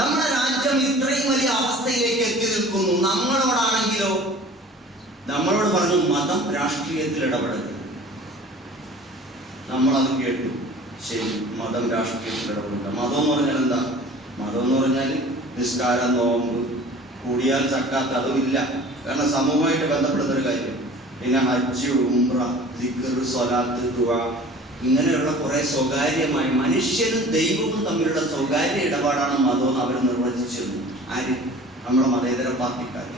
നമ്മുടെ രാജ്യം ഇത്രയും വലിയ അവസ്ഥയിലേക്ക് എത്തി നിൽക്കുന്നു. നമ്മളോടാണെങ്കിലോ, നമ്മളോട് പറഞ്ഞു മതം രാഷ്ട്രീയത്തിൽ ഇടപെടരുത്. നമ്മളത് കേട്ടു, ശരി, മതം രാഷ്ട്രീയത്തിൽ ഇടപെടില്ല. മതം എന്ന് പറഞ്ഞാൽ എന്താ? മതം എന്ന് പറഞ്ഞാൽ നിസ്കാരം, നോമ്പ്, കൂടിയാൽ ചക്കാത്ത അതുമില്ല. കാരണം സമൂഹമായിട്ട് ബന്ധപ്പെടുന്നൊരു കാര്യം. പിന്നെ ഹജ്ജ്, ഉംറ, ദിക്ർ, സ്വലാത്ത്, ദുആ, ഇങ്ങനെയുള്ള കുറെ സ്വകാര്യമായ മനുഷ്യനും ദൈവവും തമ്മിലുള്ള സ്വകാര്യ ഇടപാടാണ് മതമെന്ന് അവർ നിർവചിച്ചിരുന്നു. ആര്? നമ്മുടെ മതേതര പാർട്ടിക്കാർ.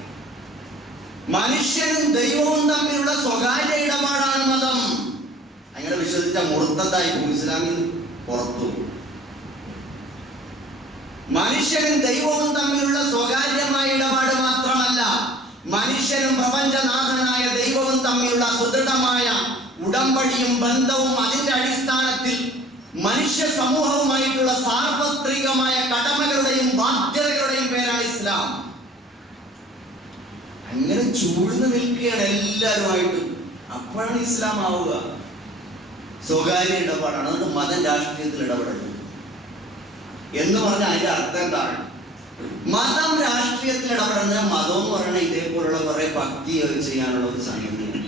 മനുഷ്യനും ദൈവവും തമ്മിലുള്ള സ്വകാര്യ ഇടപാടാണ് മതം. അങ്ങനെ വിശ്വസിച്ച മുർത്തതായി ഇസ്ലാമിൽ പുറത്തു. മനുഷ്യനും ദൈവവും തമ്മിലുള്ള സ്വകാര്യമായ ഇടപാട് മാത്രമല്ല, മനുഷ്യനും പ്രപഞ്ചനാഥനായ ദൈവവും തമ്മിലുള്ള സുദൃഢമായ ഉടമ്പടിയും ബന്ധവും അതിന്റെ അടിസ്ഥാനത്തിൽ മനുഷ്യ സമൂഹവുമായിട്ടുള്ള സാർവത്രികമായ കടമകളുടെയും ബാധ്യതകളുടെയും പേരാണ് ഇസ്ലാം. അങ്ങനെ ചൂഴ്ന്നു നിൽക്കുകയാണ് എല്ലാവരുമായിട്ടും. അപ്പോഴാണ് ഇസ്ലാം ആവുക. സ്വകാര്യ ഇടപാടാണ്. അതുകൊണ്ട് മതം രാഷ്ട്രീയത്തിൽ ഇടപെടുന്നത് എന്ന് പറഞ്ഞാൽ അതിന്റെ അർത്ഥം എന്താണ്? മതം രാഷ്ട്രീയത്തിൽ ഇടപെടുന്നത്, മതം എന്ന് പറയുന്നത് ഇതേപോലുള്ള കുറെ ഭക്തി ചെയ്യാനുള്ള ഒരു സംഗതിയാണ്.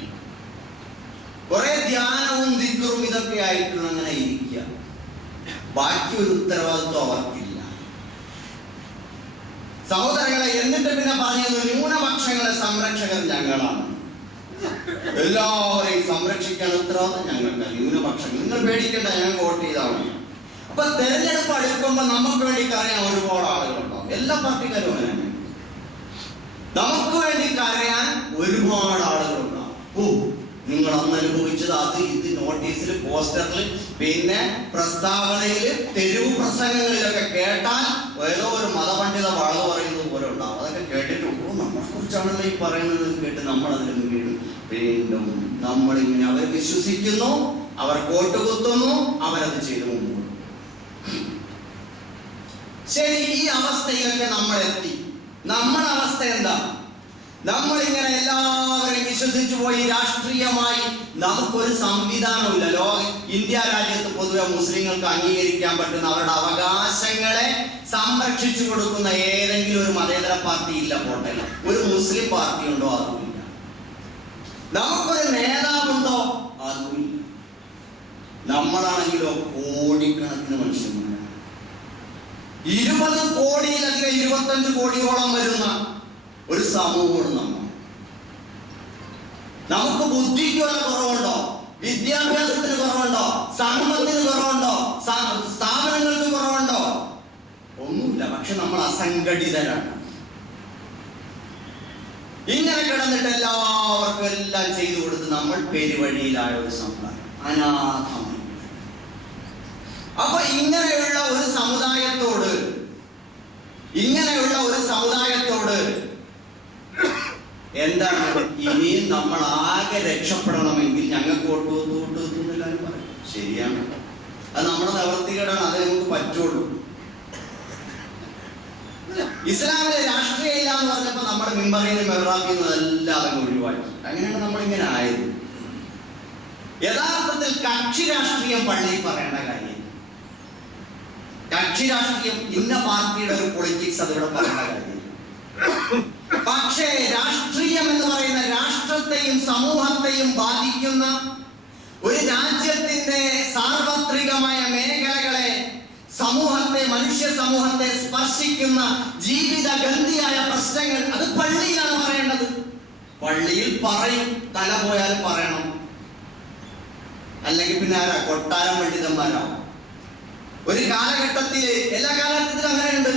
കുറെ ധ്യാനവും ദിക്റും ഇതൊക്കെ ആയിട്ടുള്ള അങ്ങനെ ഇരിക്കുക. ബാക്കി ഒരു ഉത്തരവാദിത്വം അവർക്കില്ല. സഹോദരങ്ങളെ, എന്നിട്ട് പിന്നെ പറഞ്ഞത് ന്യൂനപക്ഷങ്ങളെ സംരക്ഷകർ ഞങ്ങളാണ്. എല്ലാവരെയും സംരക്ഷിക്കാൻ ഉത്തരവാദിത്വം ഞങ്ങൾക്ക്. ന്യൂനപക്ഷങ്ങൾ നിങ്ങൾ പേടിക്കേണ്ട, ഞങ്ങൾ വോട്ട് ചെയ്താൽ മതി. അപ്പൊ തെരഞ്ഞെടുപ്പ് അടുക്കുമ്പോൾ നമുക്ക് വേണ്ടി കരയാൻ ഒരുപാട് ആളുകളുണ്ടാവും. എല്ലാ പാർട്ടിക്കാരും അങ്ങനെയാണ്. നമുക്ക് വേണ്ടി കരയാൻ ഒരുപാട് ആളുകളുണ്ടാവും. നിങ്ങൾ അന്ന് അനുഭവിച്ചത് അത് ഇത് നോട്ടീസിൽ, പോസ്റ്ററിൽ, പിന്നെ പ്രസ്താവനയിൽ, തെരുവ് പ്രസംഗങ്ങളിലൊക്കെ കേട്ടാൽ ഏതോ ഒരു മതപണ്ഡിത വളവ് പറയുന്നത് പോലെ ഉണ്ടാവും. അതൊക്കെ കേട്ടിട്ട് നമ്മളെ കുറിച്ചാണല്ലോ ഈ പറയുന്നത് കേട്ട് നമ്മൾ അതിൽ വീണ്ടും വീണ്ടും നമ്മളിങ്ങനെ അവർ വിശ്വസിക്കുന്നു, അവർ കോട്ടുകുത്തുന്നു, അവരത് ചെയ്തു മുമ്പോട്ട്. ശരി, ഈ അവസ്ഥയിലൊക്കെ നമ്മൾ എത്തി. നമ്മുടെ അവസ്ഥ എന്താ? നമ്മളിങ്ങനെ എല്ലാവരെയും വിശ്വസിച്ചു പോയി. രാഷ്ട്രീയമായി നമുക്കൊരു സംവിധാനമില്ല. ഇന്ത്യ രാജ്യത്ത് പൊതുവെ മുസ്ലിങ്ങൾക്ക് അംഗീകരിക്കാൻ പറ്റുന്ന അവരുടെ അവകാശങ്ങളെ സംരക്ഷിച്ചു കൊടുക്കുന്ന ഏതെങ്കിലും ഒരു മതേതര പാർട്ടി ഇല്ല. പോട്ടെ, ഒരു മുസ്ലിം പാർട്ടി ഉണ്ടോ? അതുമില്ല. നമുക്കൊരു നേതാവുണ്ടോ? അതുമില്ല. നമ്മളാണെങ്കിലോ കോടിക്കണക്കിന് മനുഷ്യന്മാരാണ്. 20 കോടിയിലധികം 25 കോടിയോളം വരുന്ന ഒരു സമൂഹമാണ് നമ്മൾ. നമുക്ക് ബുദ്ധിക്ക് വല്ല കുറവുണ്ടോ? വിദ്യാഭ്യാസത്തിന് കുറവുണ്ടോ? സമ്പത്തിന് കുറവുണ്ടോ? സ്ഥാപനങ്ങൾക്ക് കുറവുണ്ടോ? ഒന്നുമില്ല. പക്ഷെ നമ്മൾ അസംഘടിതരാണ്. ഇങ്ങനെ കിടന്നിട്ട് എല്ലാവർക്കും എല്ലാം ചെയ്തു കൊടുത്ത് നമ്മൾ പെരുവഴിയിലായ ഒരു സമുദായം, അനാഥമായി. അപ്പൊ ഇങ്ങനെയുള്ള ഒരു സമുദായത്തോട് എന്താണ് ഇനിയും നമ്മൾ ആകെ രക്ഷപ്പെടണമെങ്കിൽ ഞങ്ങൾക്ക് എല്ലാവരും പറയും. ശരിയാണ്, അത് നമ്മുടെ നിവർത്തികേടാണ്. അത് നമുക്ക് പറ്റുള്ളൂ. ഇസ്ലാമിലെ രാഷ്ട്രീയ ഇല്ല എന്ന് പറഞ്ഞപ്പോ നമ്മുടെ മിമ്പറിന്ന് മെഹ്റാബിന്ന് എല്ലാം അതങ്ങ് ഒഴിവാക്കി. അങ്ങനെയാണ് നമ്മളിങ്ങനെ ആയത്. യഥാർത്ഥത്തിൽ കക്ഷി രാഷ്ട്രീയം പള്ളിയിൽ പറയേണ്ട കാര്യം. കക്ഷി രാഷ്ട്രീയം ഇന്ന പാർട്ടിയുടെ ഒരു പൊളിറ്റിക്സ് അതിവിടെ പറയേണ്ട കാര്യം. പക്ഷേ രാഷ്ട്രീയം എന്ന് പറയുന്ന രാഷ്ട്രത്തെയും സമൂഹത്തെയും ബാധിക്കുന്ന ഒരു രാജ്യത്തിന്റെ സാർവത്രികമായ മേഖലകളെ, സമൂഹത്തെ, മനുഷ്യ സമൂഹത്തെ സ്പർശിക്കുന്ന ജീവിതഗന്ധിയായ പ്രശ്നങ്ങൾ അത് പള്ളിയിലാണ് പറയേണ്ടത്. പള്ളിയിൽ പറയും, തല പോയാൽ പറയണം. അല്ലെങ്കിൽ പിന്നെ ആരാ? കൊട്ടാരം പണ്ഡിതന്മാരാവും. ഒരു കാലഘട്ടത്തിൽ, എല്ലാ കാലഘട്ടത്തിലും അങ്ങനെയുണ്ട്.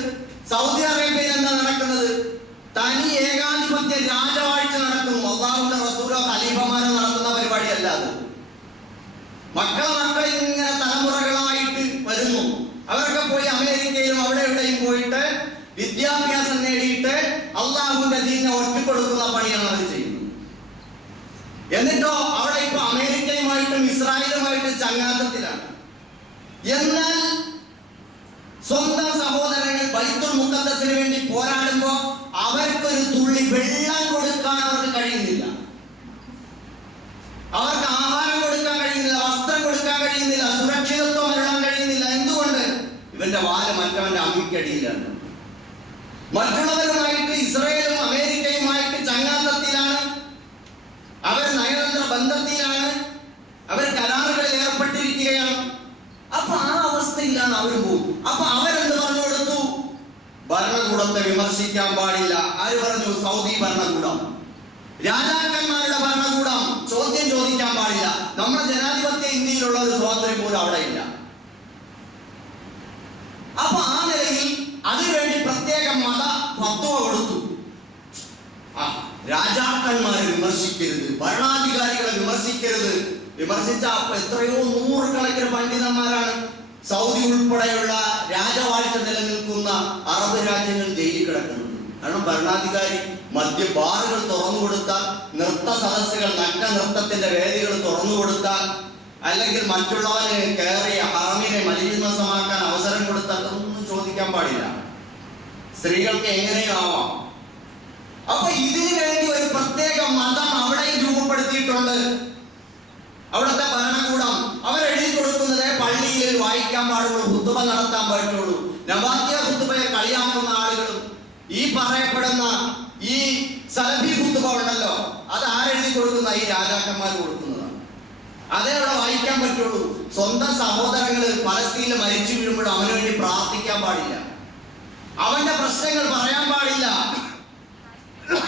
സൗദി അറേബ്യയിൽ എന്താ നടക്കുന്നത്? തനി ഏകാധിപത്യ രാജവാഴ്ച നടക്കുന്നു. അല്ലാഹുവിന്റെ റസൂലോ ഖലീഫമാരോ നടത്തുന്ന പരിപാടിയല്ല അത്. മക്കൾ ഇങ്ങനെ തലമുറകളായിട്ട് വരുന്നു. അവരൊക്കെ പോയി അമേരിക്കയിലും അവിടെ എവിടെയും പോയിട്ട് വിദ്യാഭ്യാസം നേടിയിട്ട് അള്ളാഹുവിന്റെ ദീനിനെ ഒറ്റിക്കൊടുക്കുന്ന പണിയാണ് അവർ ചെയ്യുന്നത്. എന്നിട്ടോ അവിടെ ഇപ്പൊ അമേരിക്കയുമായിട്ടും ഇസ്രായേലുമായിട്ടും ചങ്ങാത്തത്തിലാണ്. എന്നാൽ സ്വന്തം സഹോദരങ്ങൾ ബൈത്തുൽ മുഖദ്ദസിന് വേണ്ടി പോരാടുമ്പോ അവർക്കൊരു തുള്ളി വെള്ളം കൊടുക്കാൻ അവർക്ക് കഴിയുന്നില്ല. അവർക്ക് ആഹാരം കൊടുക്കാൻ കഴിയുന്നില്ല, വസ്ത്രം കൊടുക്കാൻ കഴിയുന്നില്ല, സുരക്ഷിതത്വം നൽകാൻ കഴിയുന്നില്ല. എന്തുകൊണ്ട്? ഇവന്റെ വാല് മറ്റവന്റെ അമ്മിക്കടിയിലാണ്. മറ്റുള്ളവരുമായിട്ട് ഇസ്രായേലും അമേരിക്കയുമായിട്ട് ചങ്ങാത്തത്തിലാണ്, അവർ നയതന്ത്ര ബന്ധത്തിലാണ്, അവർ കരാറുകളിൽ ഏർപ്പെട്ടിരിക്കുകയാണ്. അപ്പൊ ആ അവസ്ഥയിലാണ് അവർ പോകും. അപ്പൊ അവരെന്ത് പറഞ്ഞു കൊടുത്തു? ഭരണകൂടത്തെ വിമർശിക്കാൻ പാടില്ല. ആര് പറഞ്ഞു? സൗദി ഭരണകൂടം. രാജാക്കന്മാരുടെ ഭരണകൂടം ചോദ്യം ചോദിക്കാൻ പാടില്ല. നമ്മുടെ ജനാധിപത്യ ഇന്ത്യയിലുള്ള ഒരു സ്വാതന്ത്ര്യം പോലും അവിടെ ഇല്ല. അപ്പൊ ആ നിലയിൽ അതിനുവേണ്ടി പ്രത്യേക മത ഫത്വ കൊടുത്തു. രാജാക്കന്മാരെ വിമർശിക്കരുത്, ഭരണാധികാരികളെ വിമർശിക്കരുത്. വിമർശിച്ച എത്രയോ നൂറുകണക്കിന് പണ്ഡിതന്മാരാണ് സൗദി ഉൾപ്പെടെയുള്ള രാജവാഴ്ച നിലനിൽക്കുന്ന അറബ് രാജ്യങ്ങൾ ജയിലിൽ കിടക്കുന്നത്. കാരണം ഭരണാധികാരി മദ്യബാറുകൾ തുറന്നു കൊടുത്താൽ, നൃത്ത സദസ്സുകൾ, നഗ്ന നൃത്തത്തിന്റെ വേദികൾ തുറന്നു കൊടുത്താൽ, അല്ലെങ്കിൽ മറ്റുള്ളവന് കയറിയ ഹറമിനെ മലിനസമാക്കാൻ അവസരം കൊടുത്താൽ ഒന്നും ചോദിക്കാൻ പാടില്ല. സ്ത്രീകൾക്ക് എങ്ങനെയും ആവാം. അപ്പൊ ഇതിനു വേണ്ടി ഒരു പ്രത്യേക മതം അവിടെ രൂപപ്പെടുത്തിയിട്ടുണ്ട്. അവിടുത്തെ ഭരണകൂടം അവരെഴുതി കൊടുക്കുന്നത് പള്ളിയിൽ വായിക്കാൻ പാടുള്ളൂ, ഖുത്ബ നടത്താൻ പറ്റുള്ളൂ. നബാത്തിയ ഖുത്ബയെ കളിയാക്കുന്ന ആളുകളും ഈ പറയപ്പെടുന്ന ഈ സലഫി ഖുത്ബ ഉണ്ടല്ലോ, അത് ആരെഴുതി കൊടുക്കുന്ന? ഈ രാജാക്കന്മാർ കൊടുക്കുന്നതാണ്. അതേ അവിടെ വായിക്കാൻ പറ്റുള്ളൂ. സ്വന്തം സഹോദരങ്ങള് പലസ്തീനിൽ മരിച്ചു വീഴുമ്പോൾ അവന് വേണ്ടി പ്രാർത്ഥിക്കാൻ പാടില്ല, അവന്റെ പ്രശ്നങ്ങൾ പറയാൻ പാടില്ല.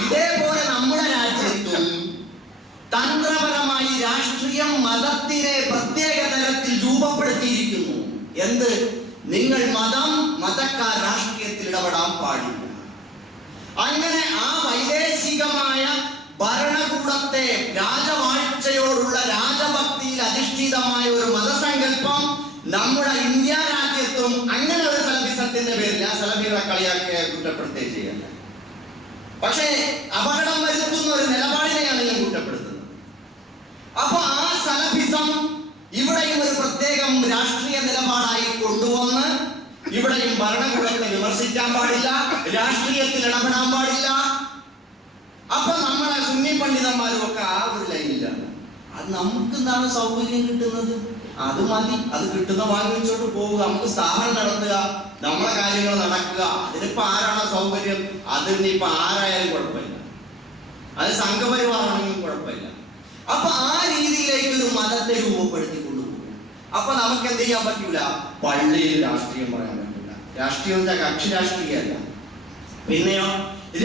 ഇതേപോലെ നമ്മുടെ രാജ്യത്തും തന്ത്രപരമായി രാഷ്ട്രീയം മതത്തിനെ പ്രത്യേക തരത്തിൽ രൂപപ്പെടുത്തിയിരിക്കുന്നു. എന്ത്? നിങ്ങൾ മതക്കാർ രാഷ്ട്രീയത്തിൽ ഇടപെടാൻ പാടില്ല. അങ്ങനെ ആ വൈദേശികമായ ഭരണകൂടത്തെ രാജവാഴ്ചയോടുള്ള രാജഭക്തിയിൽ അധിഷ്ഠിതമായ ഒരു മതസങ്കല്പം നമ്മുടെ ഇന്ത്യ രാജ്യത്തും അങ്ങനെ ഒരു സലഫിസത്തിന്റെ പേരിൽ ആ സലഫികളെ കളിയാക്കിയ കുറ്റപ്പെടുത്തുകയും ചെയ്യല്ല. പക്ഷേ അപകടം വരുത്തുന്ന ഒരു നിലപാടിനെയാണ് ഞാൻ കുറ്റപ്പെടുത്തുന്നത്. അപ്പൊ ആ സലഫിസം ഇവിടെയും ഒരു പ്രത്യേകം രാഷ്ട്രീയ നിലപാടായി കൊണ്ടുവന്ന് ഇവിടെയും ഭരണകൂടത്തെ വിമർശിക്കാൻ പാടില്ല, രാഷ്ട്രീയത്തിൽ ഇടപെടാൻ പാടില്ല. അപ്പൊ നമ്മളെ സുന്നി പണ്ഡിതന്മാരും ഒക്കെ ആ ഒരു ലൈനിലാണ്. അത് നമുക്ക് എന്താണ് സൗകര്യം കിട്ടുന്നത് അത് മതി, അത് കിട്ടുന്ന വാങ്ങിച്ചോട്ട് പോവുക, നമുക്ക് സ്ഥാപനം നടത്തുക, നമ്മളെ കാര്യങ്ങൾ നടക്കുക. അതിനിപ്പോ ആരാണോ സൗകര്യം, അതിനിപ്പോ ആരായാലും കുഴപ്പമില്ല, അത് സംഘപരിവാറാണെങ്കിലും കുഴപ്പമില്ല. അപ്പൊ ആ രീതിയിലേക്ക് ഒരു മതത്തെ രൂപപ്പെടുത്തി കൊണ്ടുപോകും. അപ്പൊ നമുക്ക് എന്ത് ചെയ്യാൻ പറ്റൂല? പള്ളിയിൽ രാഷ്ട്രീയം പറയാൻ പറ്റില്ല. രാഷ്ട്രീയം കക്ഷി രാഷ്ട്രീയമല്ല. പിന്നെയോ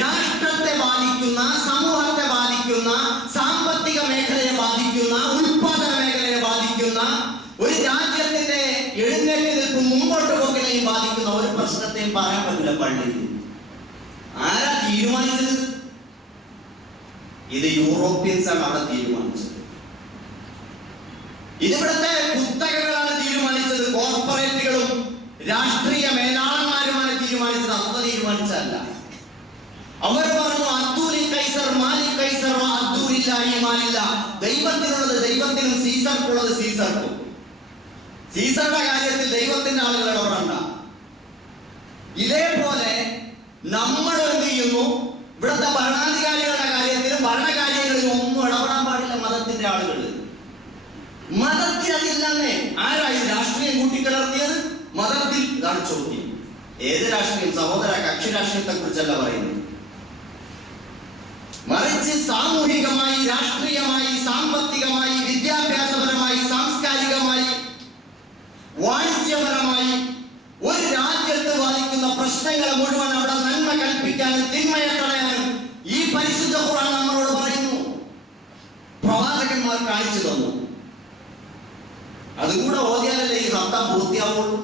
രാഷ്ട്രത്തെ ബാധിക്കുന്ന, സമൂഹത്തെ ബാധിക്കുന്ന, സാമ്പത്തിക മേഖലയെ ബാധിക്കുന്ന, ഉൽപാദന മേഖലയെ ബാധിക്കുന്ന, ഒരു രാജ്യത്തിന്റെ എഴുന്നേറ്റ് നിൽക്കും മുമ്പോട്ട് പോക്കിനെയും ബാധിക്കുന്ന ഒരു പ്രശ്നത്തെയും പറയാൻ പറ്റില്ല പള്ളിയിൽ. ആരാ തീരുമാനിച്ചത്? ഇത് യൂറോപ്യൻസ് ആണ് അവിടെ തീരുമാനിച്ചത്. ഇതിവിടുത്തെ കുത്തകകളാണ് തീരുമാനിച്ചത്. കോർപ്പറേറ്റുകളും രാഷ്ട്രീയ മേലാളന്മാരുമാണ് തീരുമാനിച്ചത്. അന്ന് തീരുമാനിച്ചതല്ല. അവർ പറഞ്ഞു അബ്ദുൽ കൈസർ മാലിക് കൈസർ അബ്ദുലില്ലാഹി മാലില്ല. ദൈവത്തിനുള്ളത് ദൈവത്തിനും സീസർക്കുള്ളത് സീസർക്കും. സീസറുടെ കാര്യത്തിൽ ദൈവത്തിന്റെ ആളുകൾ ഇടപെടണ്ട. ഇതേപോലെ നമ്മൾ എന്ത് ചെയ്യുന്നു? ഇവിടുത്തെ ഭരണാധികാരികളുടെ കാര്യത്തിലും ഭരണകാര്യങ്ങളിലും ഒന്നും ഇടപെടാൻ പാടില്ല മതത്തിന്റെ ആളുകൾ. മതത്തിൽ അതില്ലെന്നേ. ആരായി രാഷ്ട്രീയം കൂട്ടിക്കലർത്തിയത്? മതത്തിൽ. ഇതാണ് ചോദ്യം. ഏത് രാഷ്ട്രീയം? സഹോദര, കക്ഷി രാഷ്ട്രീയത്തെ കുറിച്ചല്ല പറയുന്നത്. മറിച്ച് സാമൂഹികമായി, രാഷ്ട്രീയമായി, സാമ്പത്തികമായി, വിദ്യാഭ്യാസപരമായി, സാംസ്കാരികമായി, വാണിജ്യപരമായി ഒരു രാജ്യത്ത് ബാധിക്കുന്ന പ്രശ്നങ്ങളെ മുഴുവൻ അവിടെ നന്മ കൽപ്പിക്കാനും തിന്മയെ കളയാനും ഈ പരിശുദ്ധ ഖുർആൻ നമ്മളോട് പറയുന്നു. പ്രവാചകന്മാർ കാണിച്ചു തന്നു. അതുകൂടെ ഓതിയാലല്ലേ ഈ ഹത്തം പൂർത്തിയാവുള്ളൂ.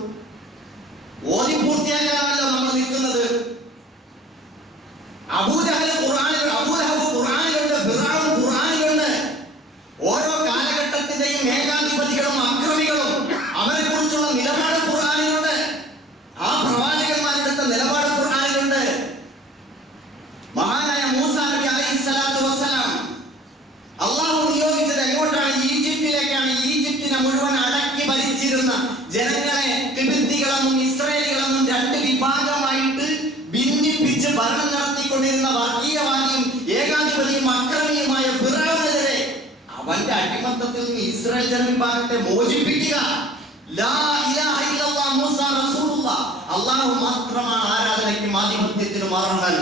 ഓതി പൂർത്തിയാക്കാനല്ലോ നമ്മൾ നിൽക്കുന്നത്. അബൂജഹൽ ഖുർആനിലുണ്ട്, അബൂലഹബ് ഖുർആനിലുണ്ട്, ഫിർഔൻ ഖുർആനിലുണ്ട്. ഓരോ കാലഘട്ടത്തിന്റെയും ഏകാധിപതികളും അക്രമികളും അവരെ കുറിച്ചുള്ള നിലപാട് ഖുർആനിലുണ്ട്. ആ പ്രവാചകന്മാരെടുത്ത നിലപാട് ഖുർആനിലുണ്ട്. മഹാനായ മൂസാ നബി അലൈഹിസ്സലാത്തു വസ്സലാം അള്ളാഹു നിയോഗിച്ചത് എങ്ങോട്ടാണ്? ഈജിപ്തിലേക്കാണ്. ഈജിപ്തിനെ മുഴുവൻ അടക്കി ഭരിച്ചിരുന്ന ജനങ്ങളെ കിബിത്തികളെന്നും ഇസ്രായേലികളെന്നും രണ്ട് വിഭാഗമായിട്ട് ഭിന്നിപ്പിച്ച് ഭരണം നടത്തിക്കൊണ്ടിരുന്ന വർഗീയവാദിയും ഏകാധിപതിയും അക്രമിയുമായ ഫിർഔനെതിരെ അവന്റെ അടിമത്തത്തിൽ നിന്ന് ഇസ്രായേൽ ജനവിഭാഗത്തെ മോചിപ്പിക്കുക. ലാ ഇലാഹ ഇല്ലല്ലാഹ് മൂസാ റസൂലുള്ളാഹ്. അല്ലാഹു മാത്രമാണ് ആരാധനയ്ക്കും ആധിപത്യത്തിനും അർഹൻ.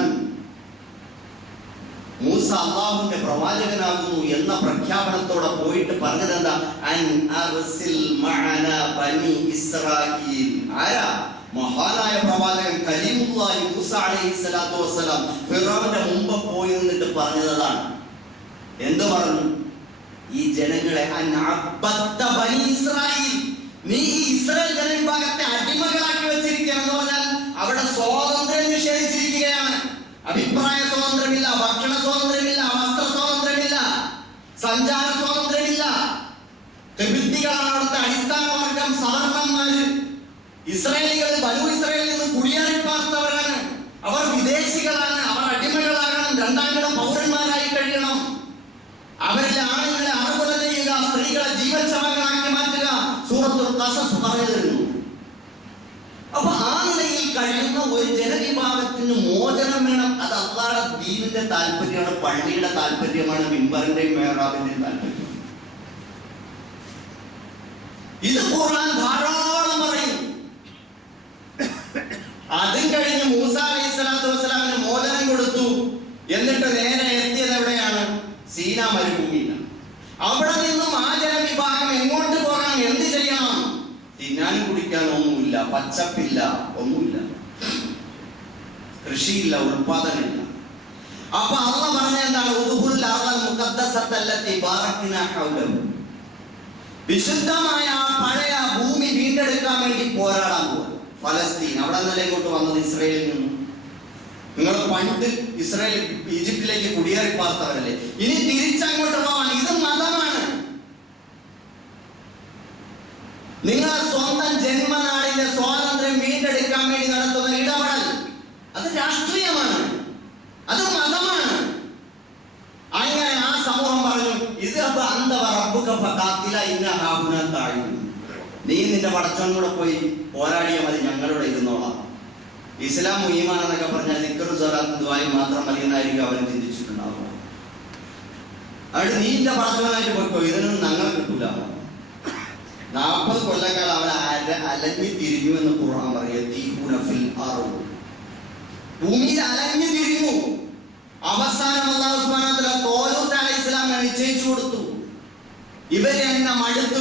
മൂസ അല്ലാഹുവിന്റെ പ്രവാചകനാകുന്നു എന്ന പ്രഖ്യാപനത്തോടെ പോയിട്ട് പറഞ്ഞത് എന്താ? അൻ അർസിൽ മഅന ബനി ഇസ്രായീൽ. ആരാ? മഹാനായ പ്രവാചകൻ കലീമുല്ലാഹി മൂസ അലൈഹിസ്സലാത്തു വസ്സലാം ഫിർഔന്റെ മുമ്പ് പോയി നിന്നിട്ട് പറഞ്ഞതാണ്. എന്തു പറഞ്ഞു? ഈ ജനങ്ങളെ നീ ഈ ഇസ്രായേൽ ജനവിഭാഗത്തെ അടിമകളാക്കി വെച്ചിരിക്കുകയെന്ന് പറഞ്ഞാൽ അവിടെ സ്വാതന്ത്ര്യം നിഷേധിച്ചിരിക്കുകയാണ്. അഭിപ്രായ സ്വാതന്ത്ര്യമില്ല, ഭക്ഷണ സ്വാതന്ത്ര്യമില്ല, വസ്ത്ര സ്വാതന്ത്ര്യമില്ല, സഞ്ചാര സ്വാതന്ത്ര്യമില്ല. ഖിബ്തികളാണ് അവിടുത്തെ അടിസ്ഥാന വർഗം, സാധാരണന്മാര്. ഇസ്രായേലികൾ ബനൂ ഇസ്രായേലിൽ നിന്ന് കുടിയേറി പാർത്തവരാണ്. അവർ വിദേശികളാണ്, അവർ അടിമകളാകണം, രണ്ടാം കിട പൗരന്മാരായി കഴിയണം. അവരിലെ ആളുകളെ അറുകൊല ചെയ്യുക, സ്ത്രീകളെ ജീവച്ഛവങ്ങളാക്കി മാറ്റുക സൂറത്തുൽ ഖസസ് പറഞ്ഞിരുന്നു. അപ്പൊ ആ നിലയിൽ കഴിയുന്ന ഒരു ജനവിഭാഗത്തിന് മോചനം വേണം. അത് അല്ലാഹുവിന്റെ ദീനിന്റെ താല്പര്യമാണ്, പള്ളിയുടെ താല്പര്യമാണ്, മിമ്പറിന്റെയും മെഹ്റാബിന്റെയും താല്പര്യം. ഇത് ഖുർആൻ ധാരാളം പറയും. അതും കഴിഞ്ഞ് മൂസ അലൈഹിസ്സലാത്തു വസ്സലാമിന് മോചനം കൊടുത്തു. എന്നിട്ട് നേരെ എത്തിയത് എവിടെയാണ്? സീനാ മരുഭൂമിയിലാണ്. അവിടെ നിന്നും ആ ജനവിഭാഗം എങ്ങോട്ട് പോകണം, എന്ത് ചെയ്യണം? തിന്നാനും കുടിക്കാനും ഒന്നുമില്ല, പച്ചപ്പില്ല, ഒന്നുമില്ല, കൃഷിയില്ല, ഉൽപാദനമില്ല. അപ്പൊ അല്ലാഹ് പറഞ്ഞ എന്താണ്? വിശുദ്ധമായ ആ പഴയ ഭൂമി വീണ്ടെടുക്കാൻ വേണ്ടി പോരാടാൻ പോവാ ഫലസ്തീൻ. അവിടെ നിന്നല്ലേ ഇങ്ങോട്ട് വന്നത്? ഇസ്രായേലിൽ നിന്നും. നിങ്ങൾ പണ്ട് ഇസ്രായേൽ ഈജിപ്തിലേക്ക് കുടിയേറി പാർത്തവരല്ലേ? ഇനി തിരിച്ചങ്ങോട്ട് പോവാൻ. ഇത് മതമാണ്. നിങ്ങളെ സ്വന്തം ജന്മനാടിന്റെ സ്വാതന്ത്ര്യം വീണ്ടെടുക്കാൻ വേണ്ടി നടത്തുന്ന ഇടപെടൽ അത് രാഷ്ട്രീയമാണ്, അത് മതമാണ്. അങ്ങനെ ആ സമൂഹം പറഞ്ഞു, ഇത് അപ്പൊ നീ നിന്റെ പടച്ചോൻ കൂടെ പോയി പോരാടിയാൽ മതി, ഞങ്ങളിവിടെ ഇരുന്നോളാം. ഇസ്ലാം ഈമാൻ എന്നൊക്കെ പറഞ്ഞാൽ ദിക്റും സ്വലാത്തും ദുആയും മാത്രം മതി എന്നായിരിക്കും അവൻ ചിന്തിച്ചിട്ടുണ്ടാവുക. അതുകൊണ്ട് നീ നിന്റെ പടച്ചോനായിട്ട് പോയിക്കോ, ഇതിനൊന്നും ഞങ്ങൾ കിട്ടൂല. 40 കൊല്ലക്കാലം അവൻ അലഞ്ഞു തിരിഞ്ഞു എന്ന് ഖുർആൻ പറയുക. ഭൂമിയിൽ അലഞ്ഞു തിരിഞ്ഞു. അവസാനം അല്ലാഹു സുബ്ഹാനഹു വ തആല തോലൂത്ത് അലൈഹിസ്സലാമിനെ നിശ്ചയിച്ചു കൊടുത്തു. ഇവരെ എന്നെ മടുത്തു.